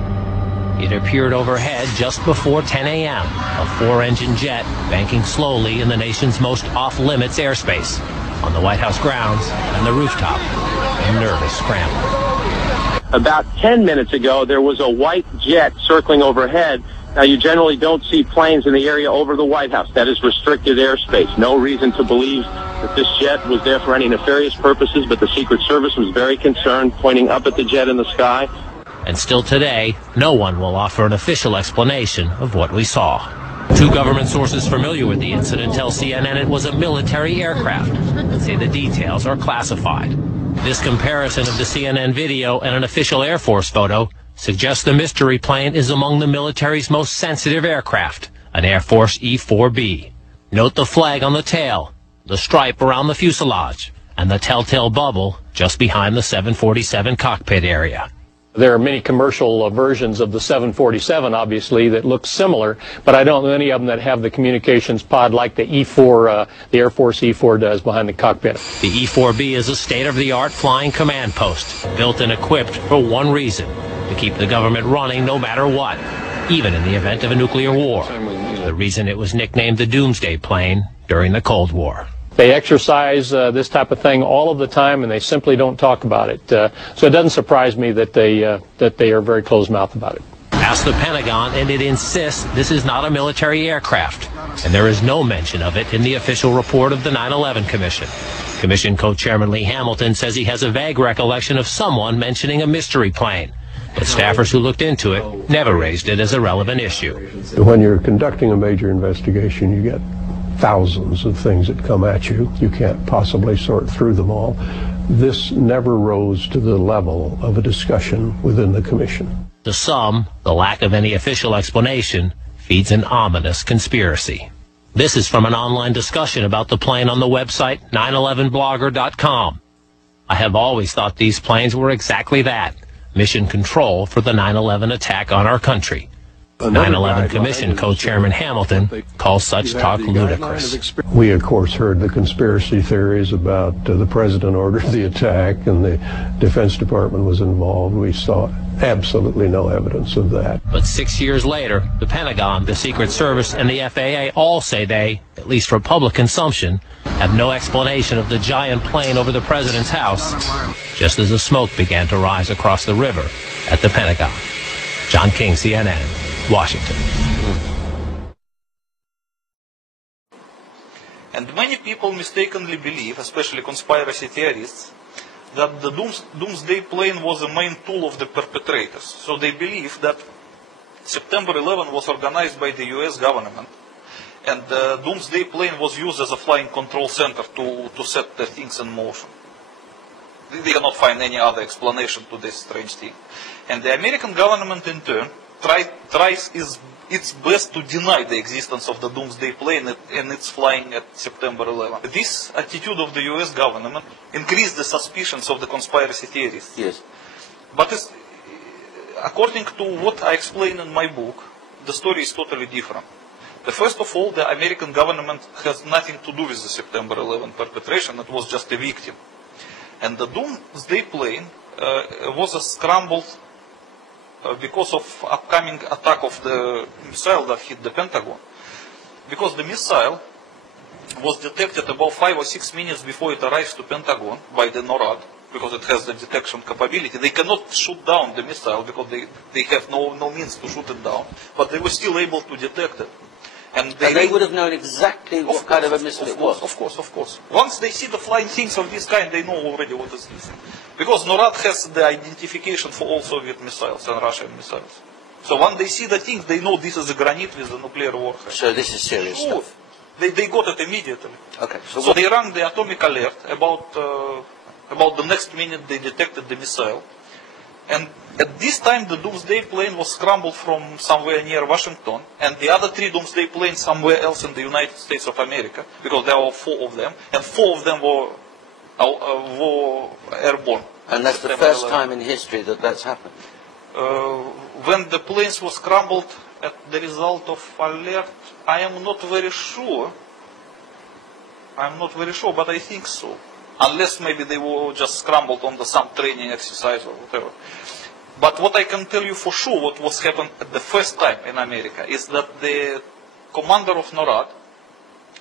It appeared overhead just before 10 a.m., a 4-engine jet banking slowly in the nation's most off-limits airspace, on the White House grounds and the rooftop, a nervous scramble. About 10 minutes ago, there was a white jet circling overhead. Now, you generally don't see planes in the area over the White House. That is restricted airspace. No reason to believe that this jet was there for any nefarious purposes, but the Secret Service was very concerned, pointing up at the jet in the sky. And still today, no one will offer an official explanation of what we saw. Two government sources familiar with the incident tell CNN it was a military aircraft, but say the details are classified. This comparison of the CNN video and an official Air Force photo suggests the mystery plane is among the military's most sensitive aircraft, an Air Force E-4B. Note the flag on the tail, the stripe around the fuselage, and the telltale bubble just behind the 747 cockpit area. There are many commercial versions of the 747, obviously, that look similar, but I don't know any of them that have the communications pod like the E-4, the Air Force E-4 does behind the cockpit. The E-4B is a state-of-the-art flying command post, built and equipped for one reason, to keep the government running no matter what, even in the event of a nuclear war. The reason it was nicknamed the Doomsday Plane during the Cold War. They exercise this type of thing all of the time, and they simply don't talk about it. So it doesn't surprise me that they are very closed-mouthed about it. Ask the Pentagon, and it insists this is not a military aircraft, and there is no mention of it in the official report of the 9/11 Commission. Commission co-chairman Lee Hamilton says he has a vague recollection of someone mentioning a mystery plane, but staffers who looked into it never raised it as a relevant issue. When you're conducting a major investigation, you get thousands of things that come at you. You can't possibly sort through them all. This never rose to the level of a discussion within the commission. To some, the lack of any official explanation feeds an ominous conspiracy. This is from an online discussion about the plane on the website 911blogger.com. I have always thought these planes were exactly that, mission control for the 9/11 attack on our country. 9/11 Commission co-chairman Hamilton calls such talk ludicrous. We, of course, heard the conspiracy theories about the president ordered the attack and the Defense Department was involved. We saw absolutely no evidence of that. But 6 years later, the Pentagon, the Secret Service, and the FAA all say they, at least for public consumption, have no explanation of the giant plane over the president's house, just as the smoke began to rise across the river at the Pentagon. John King, CNN. Washington. And many people mistakenly believe, especially conspiracy theorists, that the doomsday plane was the main tool of the perpetrators. So they believe that September 11 was organized by the US government, and the doomsday plane was used as a flying control center to set the things in motion. They cannot find any other explanation to this strange thing. And the American government, in turn, tries its best to deny the existence of the doomsday plane and its flying at September 11. This attitude of the US government increased the suspicions of the conspiracy theorists. Yes. But according to what I explain in my book, the story is totally different. First of all, the American government has nothing to do with the September 11 perpetration. It was just a victim. And the doomsday plane was scrambled because of upcoming attack of the missile that hit the Pentagon. Because the missile was detected about 5 or 6 minutes before it arrives to Pentagon by the NORAD, because it has the detection capability. They cannot shoot down the missile because they have no means to shoot it down, but they were still able to detect it. And they would have known exactly what kind of a missile it was. Of course. Once they see the flying things of this kind, they know already what is this. Because NORAD has the identification for all Soviet missiles and Russian missiles. So when they see the things, they know this is a granite with a nuclear warhead. So this is serious stuff. They got it immediately. Okay. So they rang the atomic alert about the next minute they detected the missile. And at this time, the Doomsday plane was scrambled from somewhere near Washington, and the other 3 Doomsday planes somewhere else in the United States of America, because there were 4 of them, and 4 of them were airborne. And that's the first time in history that that's happened? When the planes were scrambled at the result of alert, I am not very sure. But I think so. Unless maybe they were just scrambled on some training exercise or whatever. But what I can tell you for sure, what was happened at the first time in America, is that the commander of NORAD,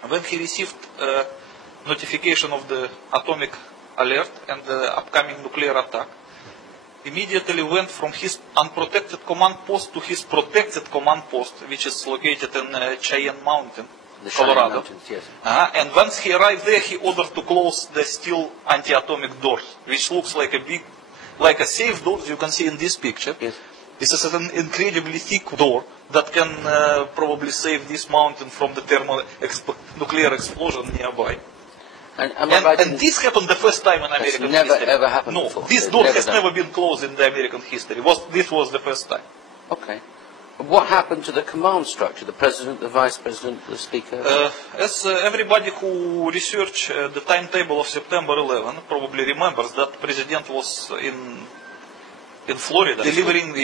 when he received notification of the atomic alert and the upcoming nuclear attack, immediately went from his unprotected command post to his protected command post, which is located in Cheyenne Mountain, Colorado. Mountains, yes. And once he arrived there, he ordered to close the steel anti-atomic doors, which looks like a safe door, as you can see in this picture. Yes. This is an incredibly thick door that can probably save this mountain from the nuclear explosion nearby. And this happened the first time in American history. Never ever happened before. This door has never been closed in the American history. This was the first time. Okay. What happened to the command structure? The president, the vice president, the speaker? As everybody who researched the timetable of September 11 probably remembers, that president was in Florida delivering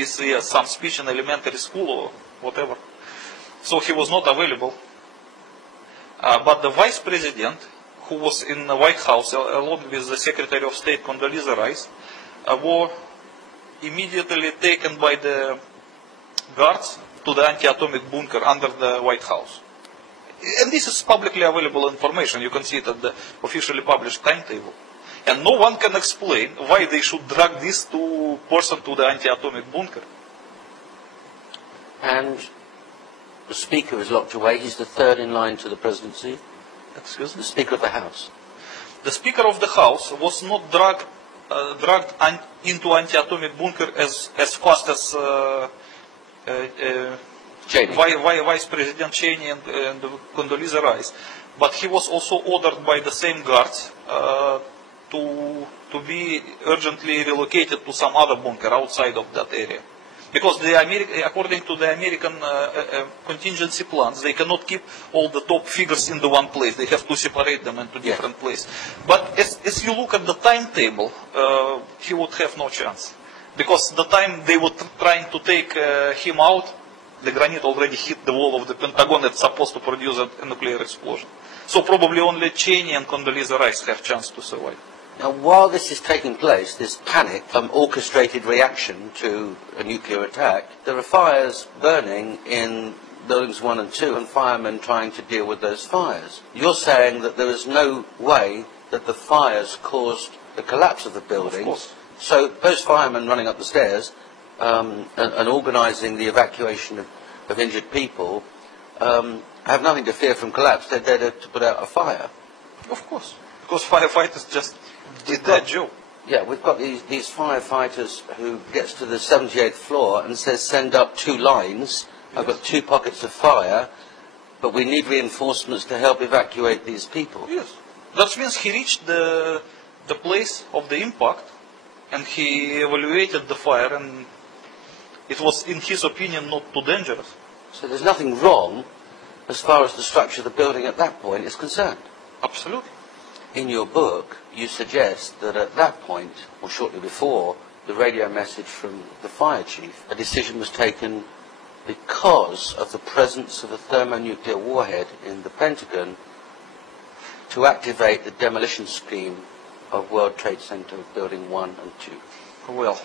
some speech in elementary school or whatever. So he was not available. But the vice president, who was in the White House along with the Secretary of State Condoleezza Rice, were immediately taken by the guards to the anti-atomic bunker under the White House. And this is publicly available information. You can see it at the officially published timetable. And no one can explain why they should drag this person to the anti-atomic bunker. And the speaker is locked away. He's the third in line to the presidency. Excuse me? The Speaker of the House. The Speaker of the House was not dragged into anti-atomic bunker as fast as Vice President Cheney and Condoleezza Rice, but he was also ordered by the same guards to be urgently relocated to some other bunker outside of that area. Because according to the American contingency plans, they cannot keep all the top figures in the one place. They have to separate them into different places. But as you look at the timetable, he would have no chance. Because the time they were trying to take him out, the granite already hit the wall of the Pentagon. It's supposed to produce a nuclear explosion. So probably only Cheney and Condoleezza Rice have a chance to survive. Now, while this is taking place, this panic, orchestrated reaction to a nuclear attack, there are fires burning in buildings 1 and 2 and firemen trying to deal with those fires. You're saying that there is no way that the fires caused the collapse of the buildings. Of course. So those firemen running up the stairs and organising the evacuation of injured people have nothing to fear from collapse. They're there to put out a fire. Of course. Because firefighters just did their job. Yeah, we've got these firefighters who gets to the 78th floor and says, send up 2 lines. I've got 2 pockets of fire, but we need reinforcements to help evacuate these people. Yes. That means he reached the place of the impact and he evaluated the fire, and it was, in his opinion, not too dangerous. So there's nothing wrong as far as the structure of the building at that point is concerned? Absolutely. In your book, you suggest that at that point, or shortly before, the radio message from the fire chief, a decision was taken because of the presence of a thermonuclear warhead in the Pentagon to activate the demolition scheme of World Trade Center Building 1 and 2. Well,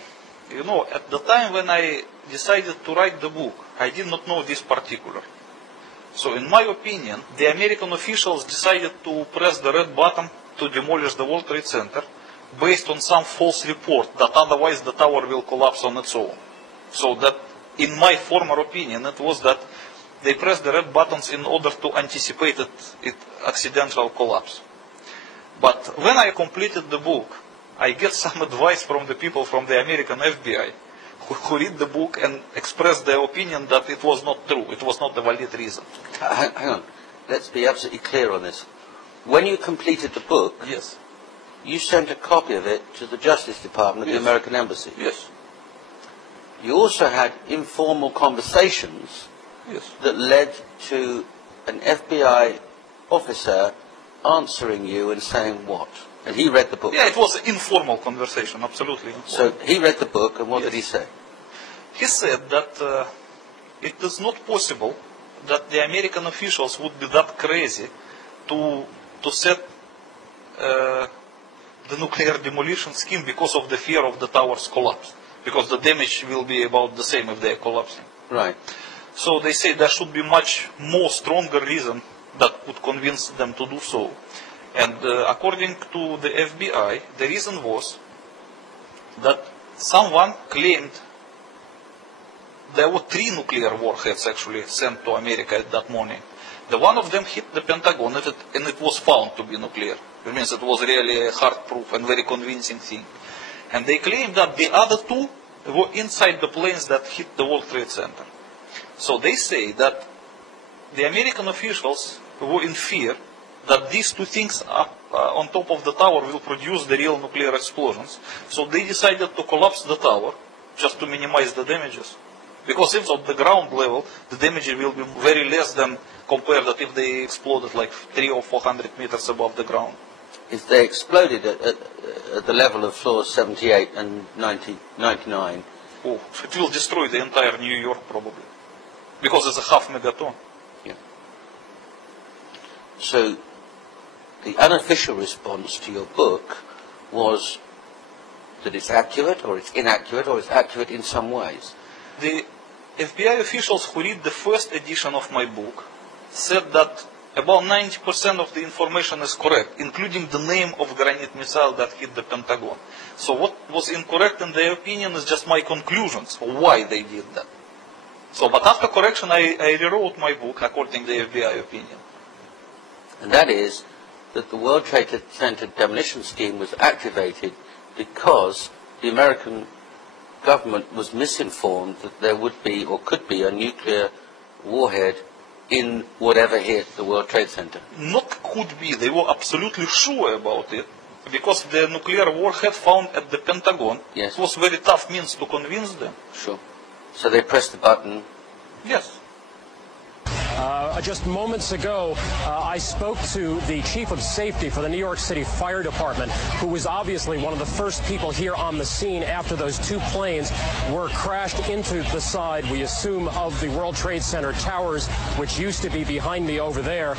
you know, at the time when I decided to write the book, I did not know this particular. So in my opinion, the American officials decided to press the red button to demolish the World Trade Center based on some false report that otherwise the tower will collapse on its own. So that, in my former opinion, it was that they pressed the red buttons in order to anticipate its accidental collapse. But when I completed the book, I get some advice from the people from the American FBI who read the book and express their opinion that it was not true, it was not a valid reason. Hang on, let's be absolutely clear on this. When you completed the book, yes, you sent a copy of it to the Justice Department of the American Embassy. Yes. You also had informal conversations that led to an FBI officer answering you and saying what? And he read the book. Yeah, it was an informal conversation, absolutely informal. So he read the book, and what did he say? He said that it is not possible that the American officials would be that crazy to set the nuclear demolition scheme because of the fear of the tower's collapse. Because the damage will be about the same if they are collapsing. Right. So they say there should be much more stronger reason that would convince them to do so. And according to the FBI, the reason was that someone claimed there were 3 nuclear warheads actually sent to America at that morning. The one of them hit the Pentagon and it was found to be nuclear. It means it was really a hard-proof and very convincing thing. And they claimed that the other 2 were inside the planes that hit the World Trade Center. So they say that the American officials were in fear that these 2 things up on top of the tower will produce the real nuclear explosions. So they decided to collapse the tower just to minimize the damages. Because if at the ground level, the damage will be very less than compared that if they exploded like 300 or 400 meters above the ground. If they exploded at the level of floors 78 and 99... Oh, it will destroy the entire New York probably. Because it's a half megaton. Yeah. So, the unofficial response to your book was that it's accurate, or it's inaccurate, or it's accurate in some ways. The FBI officials who read the first edition of my book said that about 90% of the information is correct, including the name of granite missile that hit the Pentagon. So what was incorrect in their opinion is just my conclusions, why they did that. So, but after correction, I rewrote my book according to the FBI opinion. And that is that the World Trade Center demolition scheme was activated because the American government was misinformed that there would be or could be a nuclear warhead in whatever hit the World Trade Center. Not could be, they were absolutely sure about it, because the nuclear warhead found at the Pentagon was very tough means to convince them. Sure. So they pressed the button. Yes. Just moments ago, I spoke to the chief of safety for the New York City Fire Department, who was obviously one of the first people here on the scene after those 2 planes were crashed into the side, we assume, of the World Trade Center towers, which used to be behind me over there.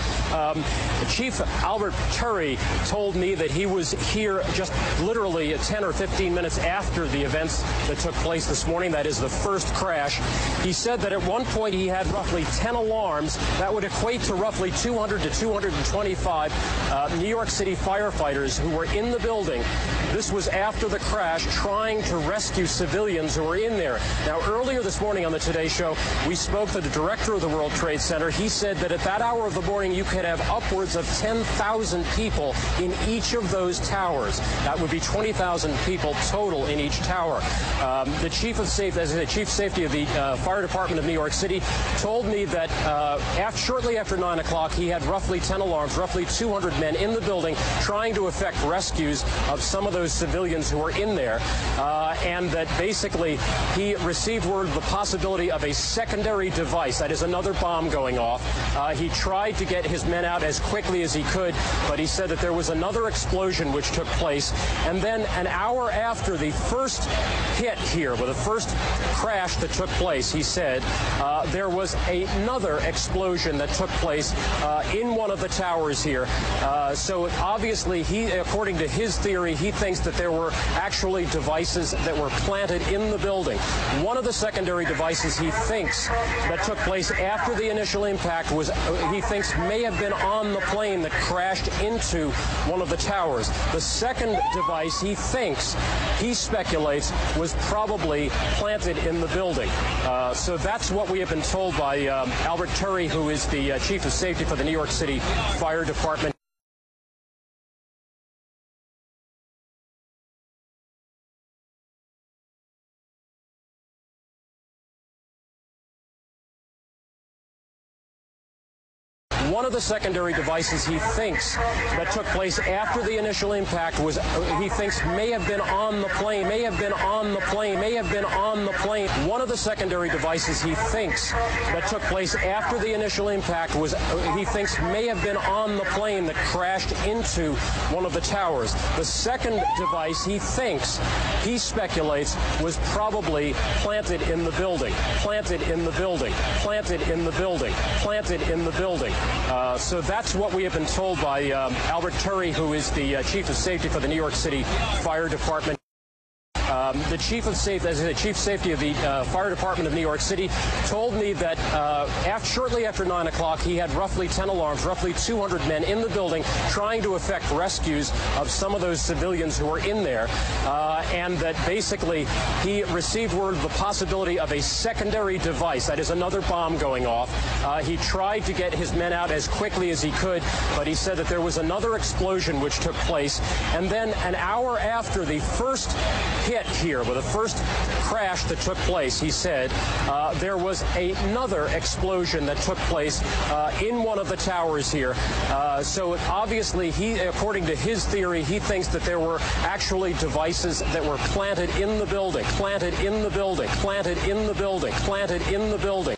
Chief Albert Turry told me that he was here just literally 10 or 15 minutes after the events that took place this morning. That is the first crash. He said that at one point he had roughly 10 alarms. That would equate to roughly 200 to 225 New York City firefighters who were in the building. This was after the crash, trying to rescue civilians who were in there. Now, earlier this morning on the Today Show, we spoke to the director of the World Trade Center. He said that at that hour of the morning, you could have upwards of 10,000 people in each of those towers. That would be 20,000 people total in each tower. The chief of safety, as the chief safety of the fire department of New York City, told me that shortly after 9 o'clock, he had roughly 10 alarms, roughly 200 men in the building trying to effect rescues of some of those civilians who were in there, and that basically he received word of the possibility of a secondary device, that is another bomb going off. He tried to get his men out as quickly as he could, but he said that there was another explosion which took place, and then an hour after the first hit here, with the first crash that took place, he said, there was another explosion explosion that took place in one of the towers here. So obviously, according to his theory, he thinks that there were actually devices that were planted in the building. One of the secondary devices he thinks that took place after the initial impact was, he thinks, may have been on the plane that crashed into one of the towers. The second device he thinks, he speculates, was probably planted in the building. So that's what we have been told by Albert Turry, who is the Chief of Safety for the New York City Fire Department. One of the secondary devices he thinks that took place after the initial impact was, he thinks, may have been on the plane, may have been on the plane, may have been on the plane. One of the secondary devices he thinks that took place after the initial impact was, he thinks, may have been on the plane that crashed into one of the towers. The second device he thinks, he speculates, was probably planted in the building, planted in the building, planted in the building, planted in the building. So that's what we have been told by Albert Turry, who is the Chief of Safety for the New York City Fire Department. The Chief of Safety of the Fire Department of New York City told me that shortly after 9 o'clock, he had roughly 10 alarms, roughly 200 men in the building trying to effect rescues of some of those civilians who were in there, and that basically he received word of the possibility of a secondary device, that is another bomb going off. He tried to get his men out as quickly as he could, but he said that there was another explosion which took place, and then an hour after the first hit here, with the first crash that took place, he said, there was another explosion that took place in one of the towers here. So obviously, according to his theory, he thinks that there were actually devices that were planted in the building, planted in the building, planted in the building, planted in the building.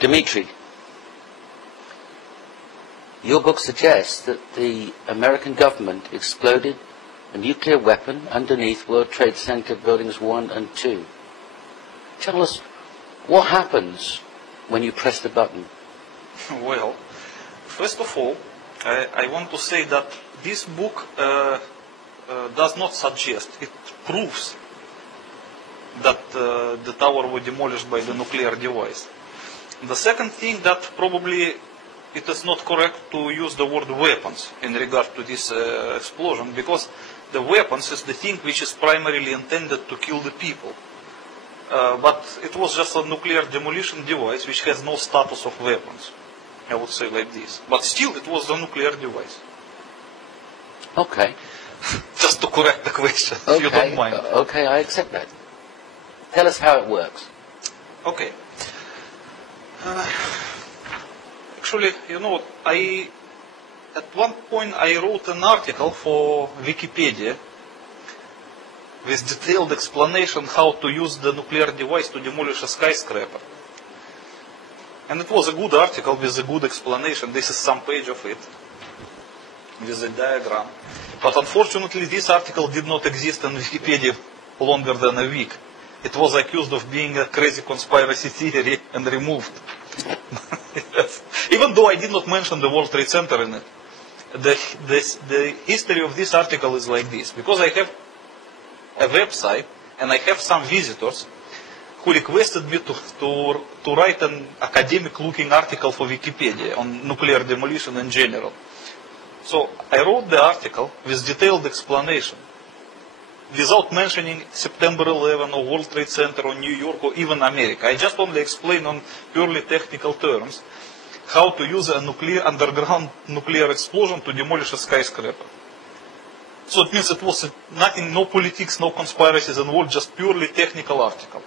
Dmitry, your book suggests that the American government exploded a nuclear weapon underneath World Trade Center buildings 1 and 2. Tell us, what happens when you press the button? Well, first of all, I want to say that this book does not suggest, it proves that the tower was demolished by the nuclear device. The second thing, that probably it is not correct to use the word weapons in regard to this explosion, because the weapons is the thing which is primarily intended to kill the people. But it was just a nuclear demolition device which has no status of weapons, I would say like this. But still, it was a nuclear device. Okay. Just to correct the question, okay. if you don't mind. Okay, I accept that. Tell us how it works. Okay. Actually, you know, at one point I wrote an article for Wikipedia with detailed explanation how to use the nuclear device to demolish a skyscraper. And it was a good article with a good explanation. This is some page of it, with a diagram. But unfortunately, this article did not exist on Wikipedia longer than a week. It was accused of being a crazy conspiracy theory and removed. Yes. Even though I did not mention the World Trade Center in it. The history of this article is like this. Because I have a website and I have some visitors who requested me to write an academic-looking article for Wikipedia on nuclear demolition in general. So I wrote the article with detailed explanation, without mentioning September 11 or World Trade Center or New York or even America. I just only explain on purely technical terms how to use a underground nuclear explosion to demolish a skyscraper. So it means it was nothing, no politics, no conspiracies involved, just purely technical article.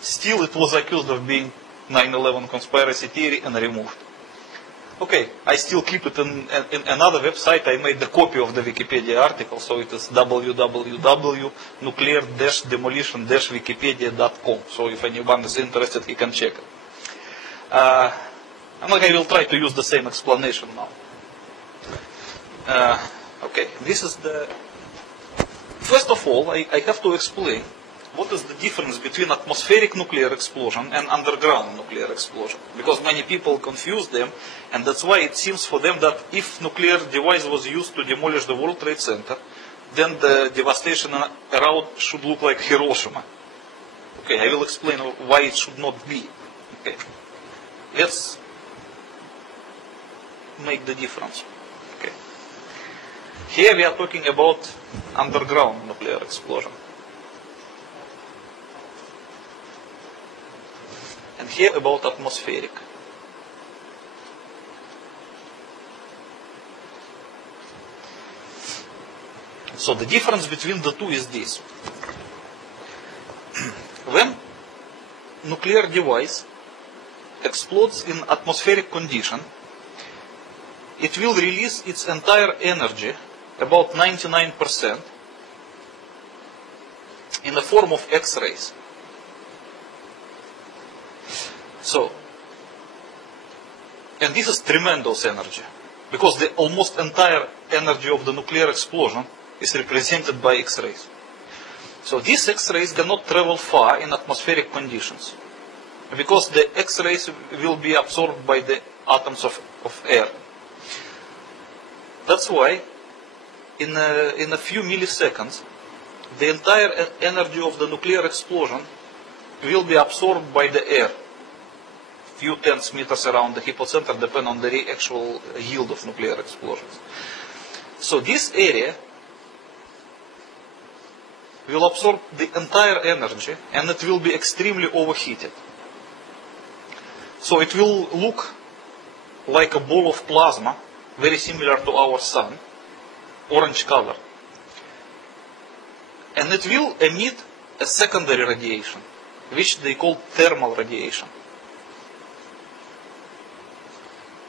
Still it was accused of being 9/11 conspiracy theory and removed. Okay, I still keep it in another website. I made the copy of the Wikipedia article, so it is www.nuclear-demolition-wikipedia.com. So if anyone is interested, he can check it. I will try to use the same explanation now. Okay, this is the... First of all, I have to explain what is the difference between atmospheric nuclear explosion and underground nuclear explosion. Because many people confuse them, and that's why it seems for them that if nuclear device was used to demolish the World Trade Center, then the devastation around should look like Hiroshima. Okay, I will explain why it should not be. Okay, let's make the difference. Okay, here we are talking about underground nuclear explosion. And here about atmospheric. So the difference between the two is this. When nuclear device explodes in atmospheric condition, it will release its entire energy, about 99%, in the form of X-rays. So, and this is tremendous energy, because the almost entire energy of the nuclear explosion is represented by X-rays. So these X-rays cannot travel far in atmospheric conditions, because the X-rays will be absorbed by the atoms of air. That's why, in a few milliseconds, the entire energy of the nuclear explosion will be absorbed by the air. Few tens meters around the hypocenter, depend on the actual yield of nuclear explosions. So this area will absorb the entire energy, and it will be extremely overheated. So it will look like a ball of plasma, very similar to our sun, orange color. And it will emit a secondary radiation, which they call thermal radiation.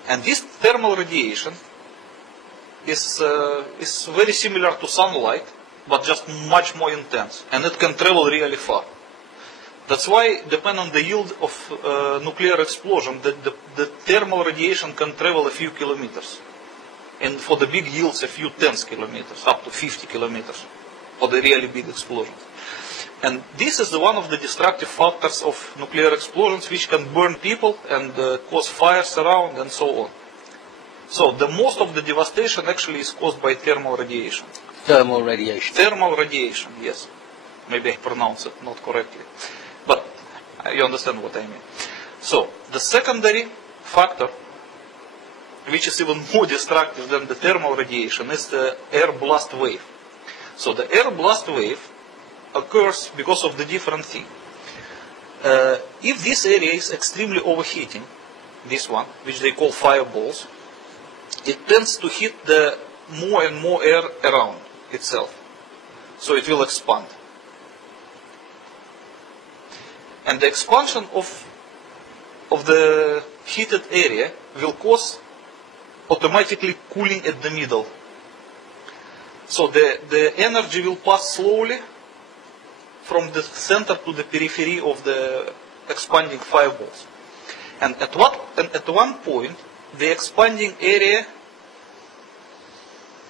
And this thermal radiation is very similar to sunlight, but just much more intense, and it can travel really far. That's why, depending on the yield of nuclear explosion, the thermal radiation can travel a few kilometers, and for the big yields, a few tens kilometers, up to 50 kilometers, for the really big explosions. And this is one of the destructive factors of nuclear explosions, which can burn people and cause fires around and so on. So the most of the devastation actually is caused by thermal radiation. Thermal radiation. Thermal radiation, yes. Maybe I pronounce it not correctly. But you understand what I mean. So the secondary factor, which is even more destructive than the thermal radiation, is the air blast wave. So the air blast wave occurs because of the different thing. If this area is extremely overheating, this one, which they call fireballs, it tends to hit the more and more air around itself. So it will expand. And the expansion of the heated area will cause automatically cooling at the middle. So the energy will pass slowly from the center to the periphery of the expanding fireballs. And at one point, the expanding area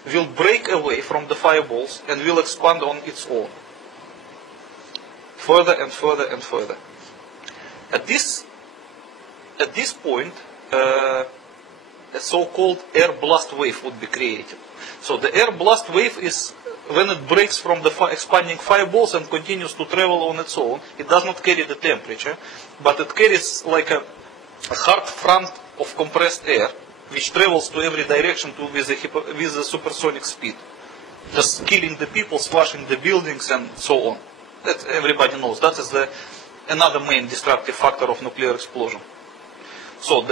will break away from the fireballs and will expand on its own. Further and further and further. At this point, a so-called air blast wave would be created. So the air blast wave is when it breaks from the expanding fireballs and continues to travel on its own. It does not carry the temperature, but it carries like a hard front of compressed air, which travels to every direction with a supersonic speed, just killing the people, smashing the buildings, and so on. That everybody knows. That is another main destructive factor of nuclear explosion. So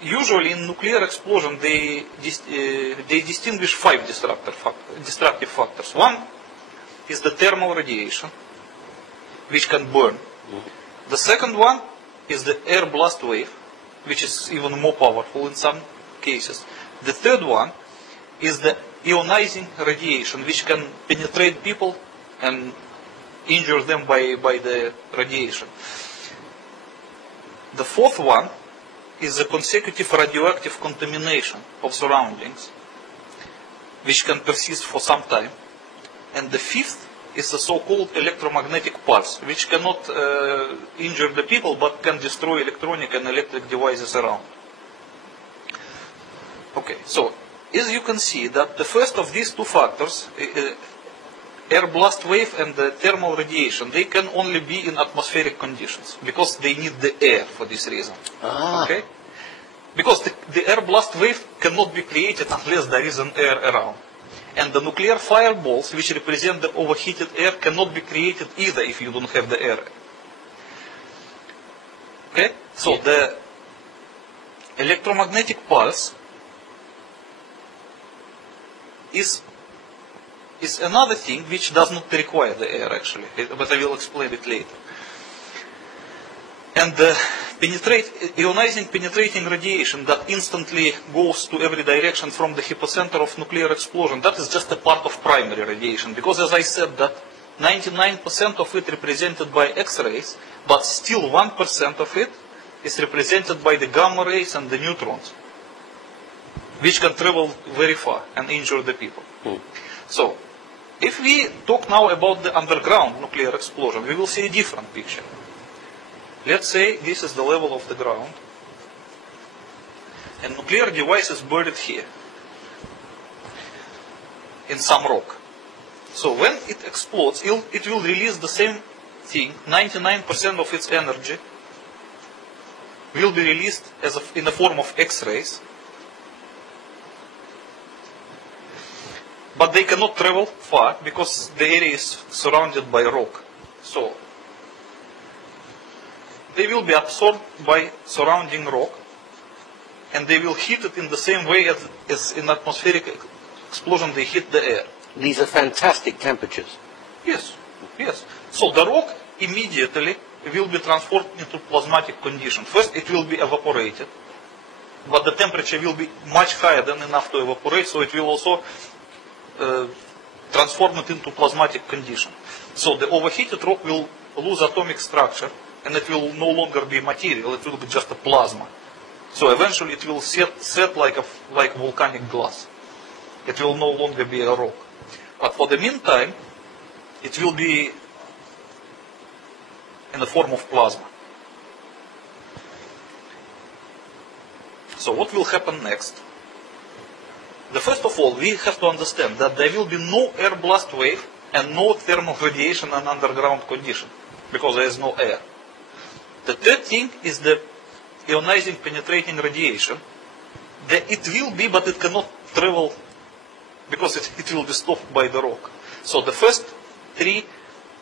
usually in nuclear explosion they distinguish 5 destructive factors. One is the thermal radiation, which can burn. The second one is the air blast wave, which is even more powerful in some cases. The third one is the ionizing radiation, which can penetrate people and injure them by the radiation. The fourth one is the consecutive radioactive contamination of surroundings, which can persist for some time. And the fifth is the so-called electromagnetic pulse, which cannot injure the people but can destroy electronic and electric devices around. Okay, so as you can see that the first of these two factors, air blast wave and the thermal radiation, they can only be in atmospheric conditions because they need the air for this reason. Okay? Because the air blast wave cannot be created unless there is an air around. And the nuclear fireballs, which represent the overheated air, cannot be created either if you don't have the air. Okay? So the electromagnetic pulse is another thing which does not require the air actually, but I will explain it later. And the ionizing penetrating radiation that instantly goes to every direction from the hypocenter of nuclear explosion, that is just a part of primary radiation, because as I said that 99% of it represented by X-rays, but still 1% of it is represented by the gamma rays and the neutrons, which can travel very far and injure the people. So, if we talk now about the underground nuclear explosion, we will see a different picture. Let's say this is the level of the ground, and nuclear device is buried here, in some rock. So when it explodes, it will release the same thing, 99% of its energy will be released in the form of X-rays, but they cannot travel far because the area is surrounded by rock. So they will be absorbed by surrounding rock, and they will hit it in the same way as in atmospheric explosion they hit the air. These are fantastic temperatures. Yes, yes. So the rock immediately will be transformed into plasmatic condition. First it will be evaporated, but the temperature will be much higher than enough to evaporate, so it will also transform it into plasmatic condition. So the overheated rock will lose atomic structure, and it will no longer be material, it will be just a plasma. So eventually it will set like volcanic glass. It will no longer be a rock. But for the meantime, it will be in the form of plasma. So what will happen next? First of all, we have to understand that there will be no air blast wave and no thermal radiation in underground condition, because there is no air. The third thing is the ionizing penetrating radiation. It will be, but it cannot travel because it will be stopped by the rock. So the first 3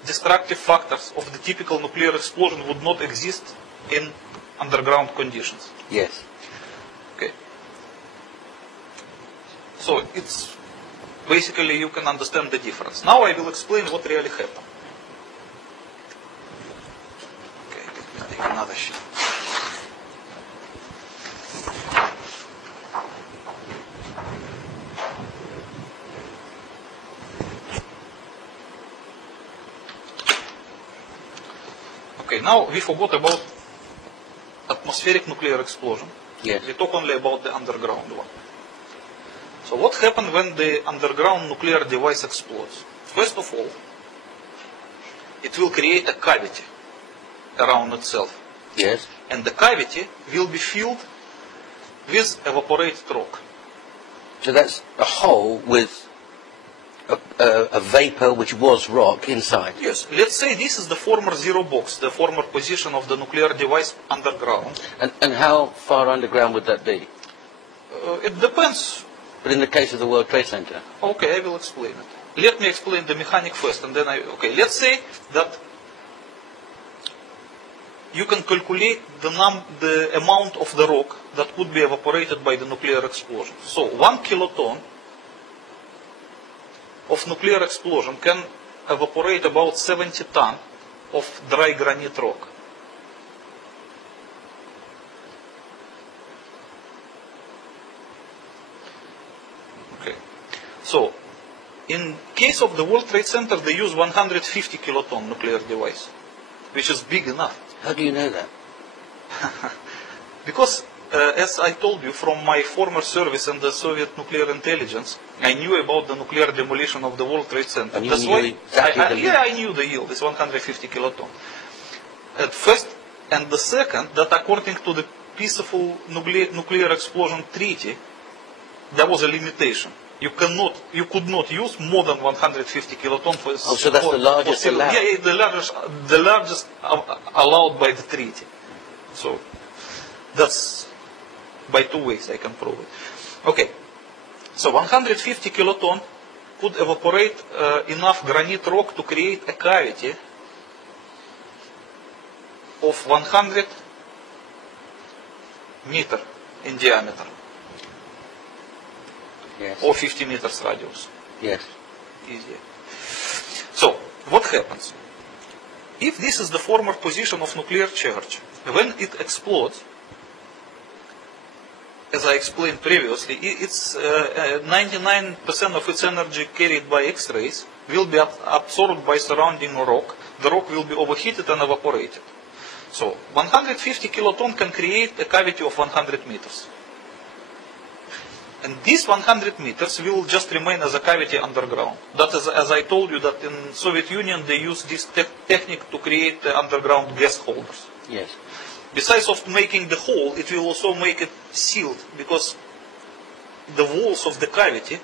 destructive factors of the typical nuclear explosion would not exist in underground conditions. Yes. Okay. So it's basically you can understand the difference. Now I will explain what really happened. Take another sheet. Okay, now we forgot about atmospheric nuclear explosion. Yes. We talk only about the underground one. So what happens when the underground nuclear device explodes? First of all, it will create a cavity around itself. Yes. And the cavity will be filled with evaporated rock. So that's a hole with a vapor which was rock inside. Yes. Let's say this is the former zero box, the former position of the nuclear device underground. And how far underground would that be? It depends. But in the case of the World Trade Center? Okay, I will explain it. Let me explain the mechanic first, and then okay, let's say that you can calculate the amount of the rock that could be evaporated by the nuclear explosion. So 1 kiloton of nuclear explosion can evaporate about 70 tons of dry granite rock. Okay. So, in case of the World Trade Center, they use 150 kiloton nuclear device, which is big enough. How do you know that? Because, as I told you, from my former service in the Soviet nuclear intelligence, I knew about the nuclear demolition of the World Trade Center. And That's you why knew exactly the yield. I knew the yield. It's 150 kiloton. At first, and the second, that according to the peaceful nuclear explosion treaty, there was a limitation. You could not use more than 150 kiloton for. So that's the largest allowed. Yeah, the largest allowed by the treaty. So that's by two ways I can prove it. Okay, so 150 kiloton could evaporate enough granite rock to create a cavity of 100 meters in diameter. Yes. Or 50 meters radius. Yes. Easier. So, what happens? If this is the former position of nuclear charge, when it explodes, as I explained previously, it's 99% of its energy carried by X-rays will be absorbed by surrounding rock. The rock will be overheated and evaporated. So, 150 kiloton can create a cavity of 100 meters. And these 100 meters will just remain as a cavity underground. That is, as I told you, that in Soviet Union they use this technique to create underground gas holders. Yes. Besides of making the hole, it will also make it sealed, because the walls of the cavity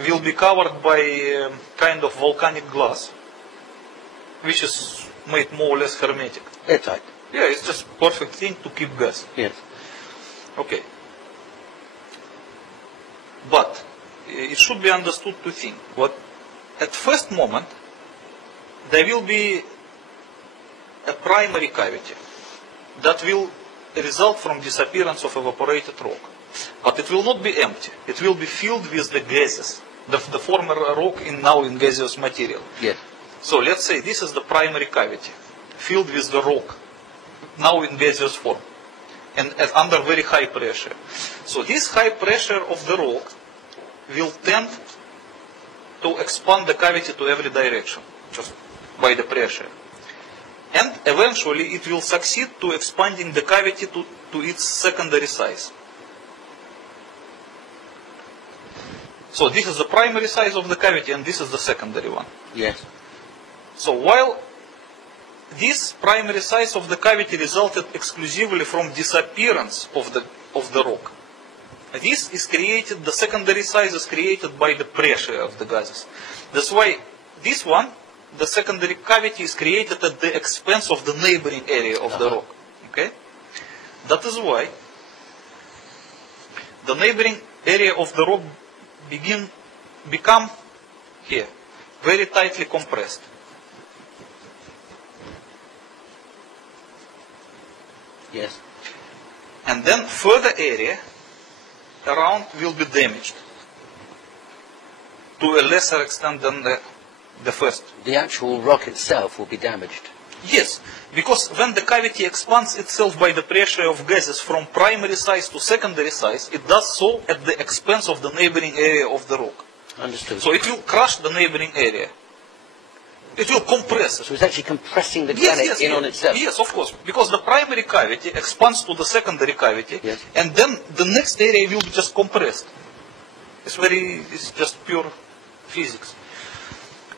will be covered by kind of volcanic glass, which is made more or less hermetic. Airtight. Yeah, it's just perfect thing to keep gas. Yes. Okay. But it should be understood two things. What at first moment there will be a primary cavity that will result from disappearance of evaporated rock. But it will not be empty. It will be filled with the gases, the former rock now in gaseous material. Yes. So let's say this is the primary cavity, filled with the rock, now in gaseous form, and under very high pressure. So this high pressure of the rock will tend to expand the cavity to every direction, just by the pressure. And eventually it will succeed to expanding the cavity to its secondary size. So this is the primary size of the cavity and this is the secondary one. Yes. So while this primary size of the cavity resulted exclusively from disappearance of the rock, this is created, the secondary size is created by the pressure of the gases. That's why this one, the secondary cavity, is created at the expense of the neighboring area of the rock. Okay? That is why the neighboring area of the rock become here, very tightly compressed. Yes. And then further area around will be damaged to a lesser extent than the first. The actual rock itself will be damaged. Yes, because when the cavity expands itself by the pressure of gases from primary size to secondary size, it does so at the expense of the neighboring area of the rock. Understood. So it will crush the neighboring area. It will compress it. So it's actually compressing the granite in on itself. Yes, of course. Because the primary cavity expands to the secondary cavity, and then the next area will be just compressed. It's just pure physics.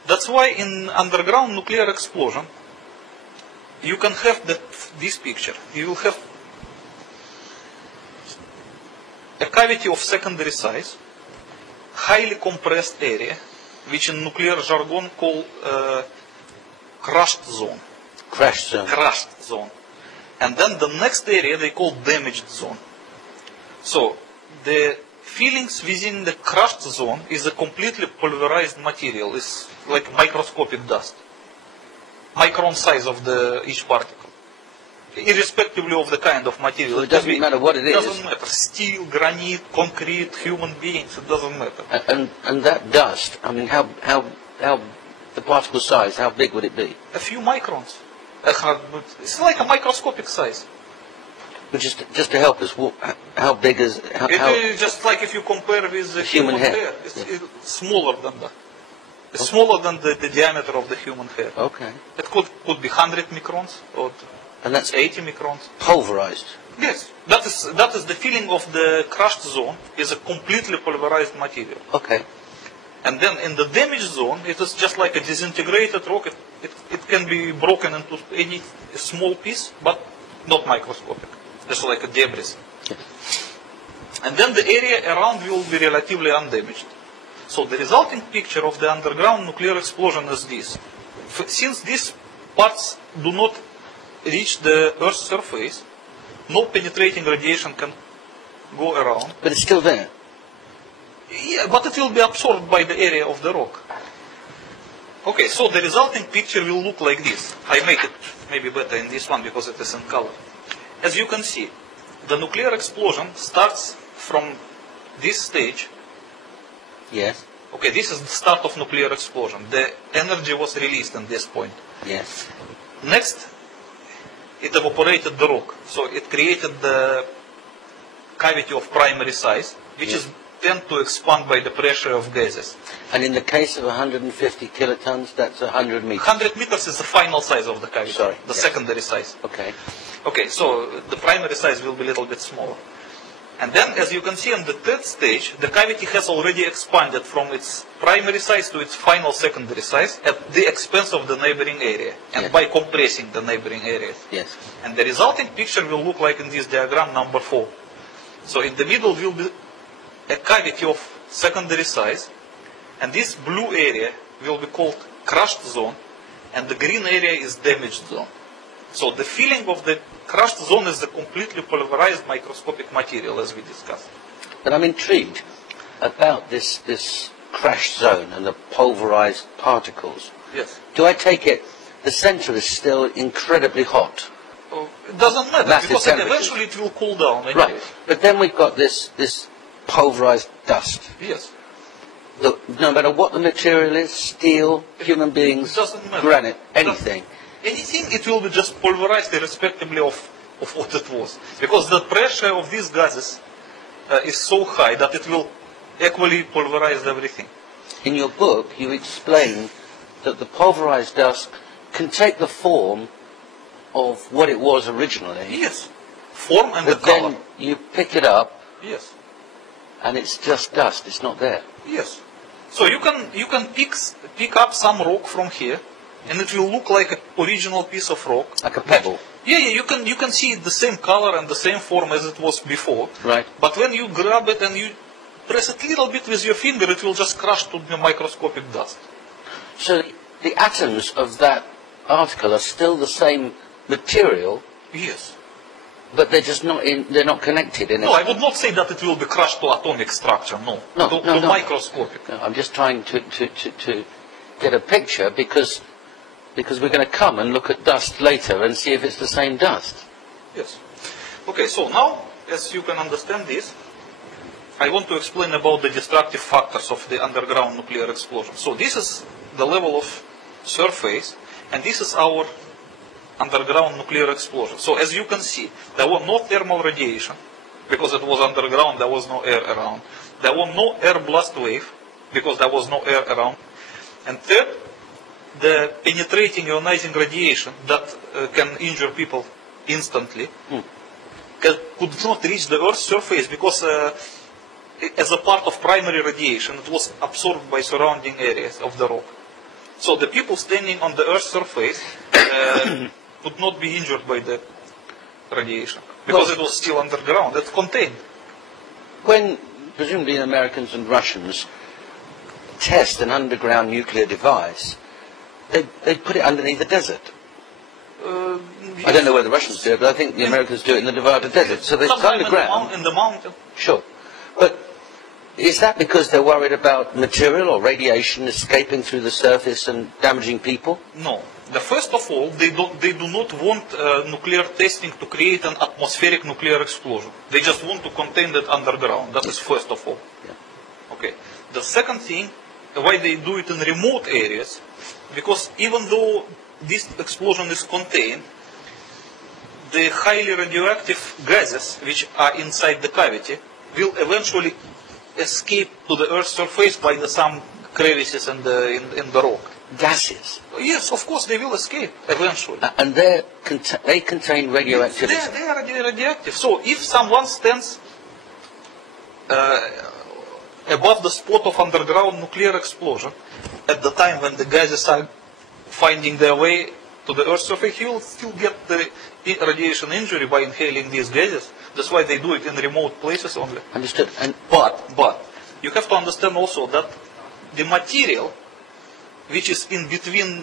That's why in underground nuclear explosion, you can have this picture. You will have a cavity of secondary size, highly compressed area, which in nuclear jargon called crushed zone. Crushed zone. Crushed zone. And then the next area they call damaged zone. So the fillings within the crushed zone is a completely pulverized material. It's like microscopic dust. Micron size of each particle. Irrespectively of the kind of material. So it doesn't matter what it is. It doesn't matter. Steel, granite, concrete, human beings, it doesn't matter. And that dust, I mean, how the particle size, how big would it be? A few microns. It's like a microscopic size. But just to help us, how big is... It is just like if you compare with the human hair. It's smaller than that. It's smaller than the diameter of the human hair. Okay. It could be 100 microns or and that's 80 microns. Pulverized. Yes. That is the feeling of the crushed zone is a completely pulverized material. Okay. And then in the damaged zone, it is just like a disintegrated rock. It can be broken into any small piece, but not microscopic. Just like a debris. Yes. And then the area around will be relatively undamaged. So the resulting picture of the underground nuclear explosion is this. Since these parts do not reach the Earth's surface, no penetrating radiation can go around. But it's still there. Yeah, but it will be absorbed by the area of the rock. Okay, so the resulting picture will look like this. I make it maybe better in this one because it is in color. As you can see, the nuclear explosion starts from this stage. Yes. Okay, this is the start of nuclear explosion. The energy was released at this point. Yes. Next, it evaporated the rock. So it created the cavity of primary size, which is tend to expand by the pressure of gases. And in the case of 150 kilotons, that's 100 meters. 100 meters is the final size of the cavity. Sorry. The secondary size. Okay. Okay, so the primary size will be a little bit smaller. And then, as you can see on the third stage, the cavity has already expanded from its primary size to its final secondary size at the expense of the neighboring area, and by compressing the neighboring areas. Yes. And the resulting picture will look like in this diagram number 4. So in the middle will be a cavity of secondary size, and this blue area will be called crushed zone, and the green area is damaged zone. So the filling of the crushed zone is the completely pulverized microscopic material, as we discussed. But I'm intrigued about this crushed zone and the pulverized particles. Yes. Do I take it the center is still incredibly hot? Oh, it doesn't matter, because eventually it will cool down. Anyway. Right. But then we've got this pulverized dust. Yes. No matter what the material is, steel, human beings, granite, anything. Anything, it will be just pulverized irrespectively of what it was. Because the pressure of these gases is so high that it will equally pulverize everything. In your book, you explain that the pulverized dust can take the form of what it was originally. Yes. Form and the but color. Then you pick it up. Yes. And it's just dust. It's not there. Yes. So you can pick up some rock from here, and it will look like an original piece of rock. Like a pebble. Yeah, you can see the same color and the same form as it was before. Right. But when you grab it and you press it a little bit with your finger, it will just crush to the microscopic dust. So the atoms of that article are still the same material. Yes. But they're just not they're not connected in it. No, I would not say that it will be crushed to atomic structure, no. To microscopic. No, I'm just trying to get a picture because we're going to come and look at dust later and see if it's the same dust. Yes. Okay, so now, as you can understand this, I want to explain about the destructive factors of the underground nuclear explosion. So this is the level of surface, and this is our underground nuclear explosion. So as you can see, there was no thermal radiation, because it was underground, there was no air around. There was no air blast wave, because there was no air around. And third, the penetrating ionizing radiation that can injure people instantly could not reach the Earth's surface because as a part of primary radiation, it was absorbed by surrounding areas of the rock. So the people standing on the Earth's surface could not be injured by the radiation because it was still underground. It's contained. When presumably Americans and Russians test an underground nuclear device, they put it underneath the desert. I don't know where the Russians do it, but I think the Americans do it in the Nevada desert. So it's underground. In the mountain. Sure. But is that because they're worried about material or radiation escaping through the surface and damaging people? No. First of all, they do not want nuclear testing to create an atmospheric nuclear explosion. They just want to contain that underground. That is first of all. Yeah. Okay. The second thing, why they do it in remote areas, because even though this explosion is contained, the highly radioactive gases which are inside the cavity will eventually escape to the Earth's surface by some crevices in the rock. Gases? Yes, of course they will escape eventually. And they contain radioactivity? They are radioactive. So if someone stands above the spot of underground nuclear explosion, at the time when the gases are finding their way to the Earth's surface, he will still get the radiation injury by inhaling these gases. That's why they do it in remote places only. Understood. But you have to understand also that the material which is in between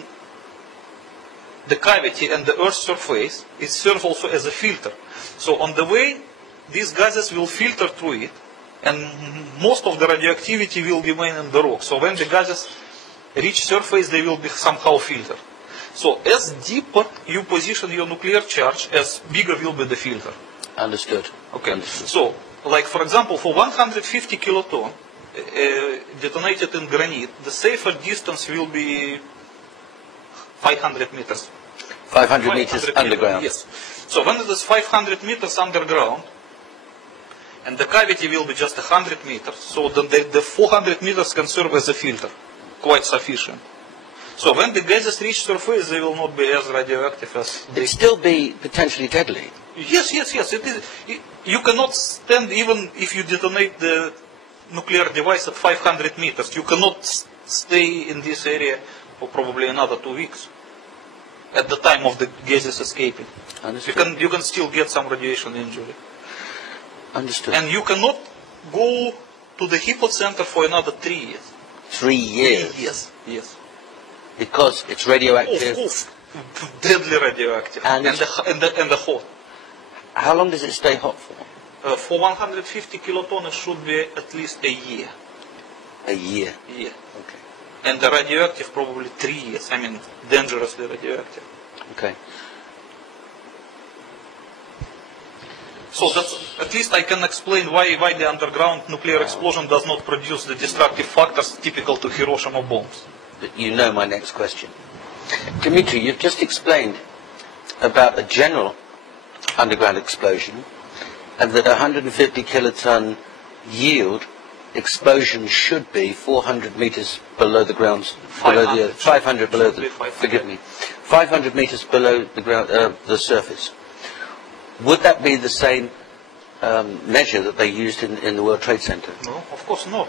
the cavity and the Earth's surface, it serves also as a filter. So on the way, these gases will filter through it, and most of the radioactivity will remain in the rock. So when the gases reach surface, they will be somehow filtered. So as deeper you position your nuclear charge, as bigger will be the filter. Understood. Okay. Understood. So, like for example, for 150 kiloton detonated in granite, the safer distance will be 500 meters. 500 meters underground. Yes. So when it is 500 meters underground, and the cavity will be just 100 meters, so then the 400 meters can serve as a filter, quite sufficient. So when the gases reach surface, they will not be as radioactive as... It'll still be potentially deadly. Yes. It is. You cannot stand, even if you detonate the nuclear device at 500 meters, you cannot stay in this area for probably another 2 weeks at the time of the gases escaping. You can still get some radiation injury. Understood. And you cannot go to the hypocenter for another 3 years. 3 years? 3 years, yes. Because it's radioactive? Deadly radioactive. And the hot. How long does it stay hot for? For 150 kiloton, it should be at least a year. A year? Yeah. Okay. And the radioactive, probably 3 years. I mean, dangerously radioactive. Okay. So that's, at least I can explain why the underground nuclear explosion does not produce the destructive factors typical to Hiroshima bombs. But you know my next question. Dmitry, you've just explained about a general underground explosion, and that 150 kiloton yield explosion should be 400 meters below the ground, 500 below the, forgive me, 500 meters below the ground, the surface. Would that be the same measure that they used in the World Trade Center? No, of course not.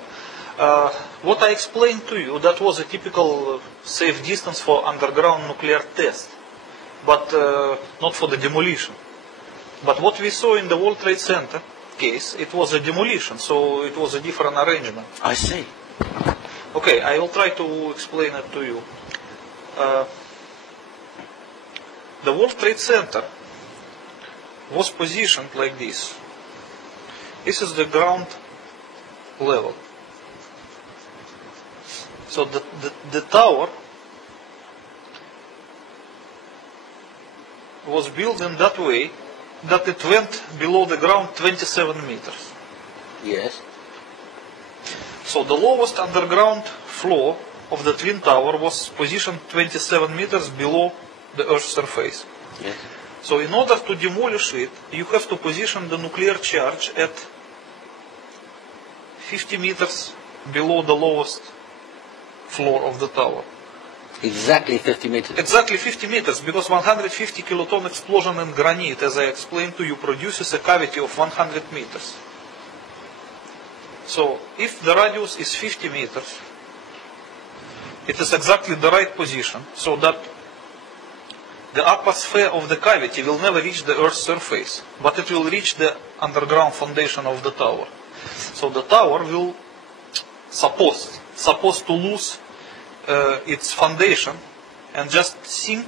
What I explained to you, that was a typical safe distance for underground nuclear test, but not for the demolition. But what we saw in the World Trade Center case, it was a demolition, so it was a different arrangement. I see. Okay, I will try to explain it to you. The World Trade Center was positioned like this. This is the ground level. So the tower was built in that way that it went below the ground 27 meters. Yes. So the lowest underground floor of the Twin Tower was positioned 27 meters below the Earth's surface. Yes. So in order to demolish it, you have to position the nuclear charge at 50 meters below the lowest floor of the tower. Exactly 50 meters. Exactly 50 meters, because 150 kiloton explosion in granite, as I explained to you, produces a cavity of 100 meters. So, if the radius is 50 meters, it is exactly the right position, so that the upper sphere of the cavity will never reach the Earth's surface, but it will reach the underground foundation of the tower. So the tower will supposed to lose its foundation and just sink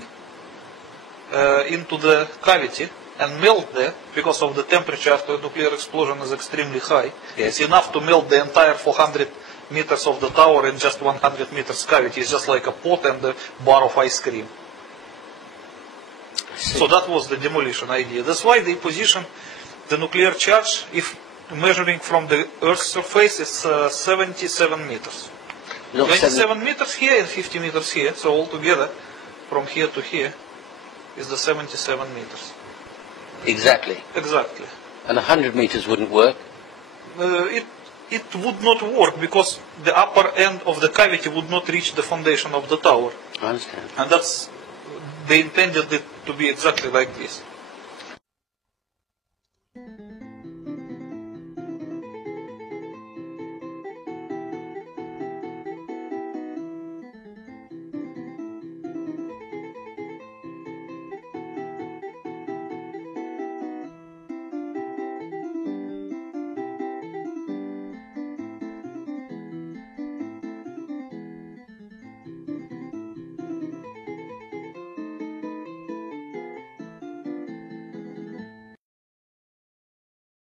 into the cavity and melt there, because of the temperature after a nuclear explosion is extremely high. It's enough to melt the entire 400 meters of the tower in just 100 meters cavity. It's just like a pot and a bar of ice cream. So that was the demolition idea. That's why they position the nuclear charge, if measuring from the Earth's surface, is 77 meters. 27 meters here and 50 meters here. So altogether, from here to here, is the 77 meters. Exactly. Exactly. And 100 meters wouldn't work? It would not work, because the upper end of the cavity would not reach the foundation of the tower. I understand. And that's, they intended it to be exactly like this.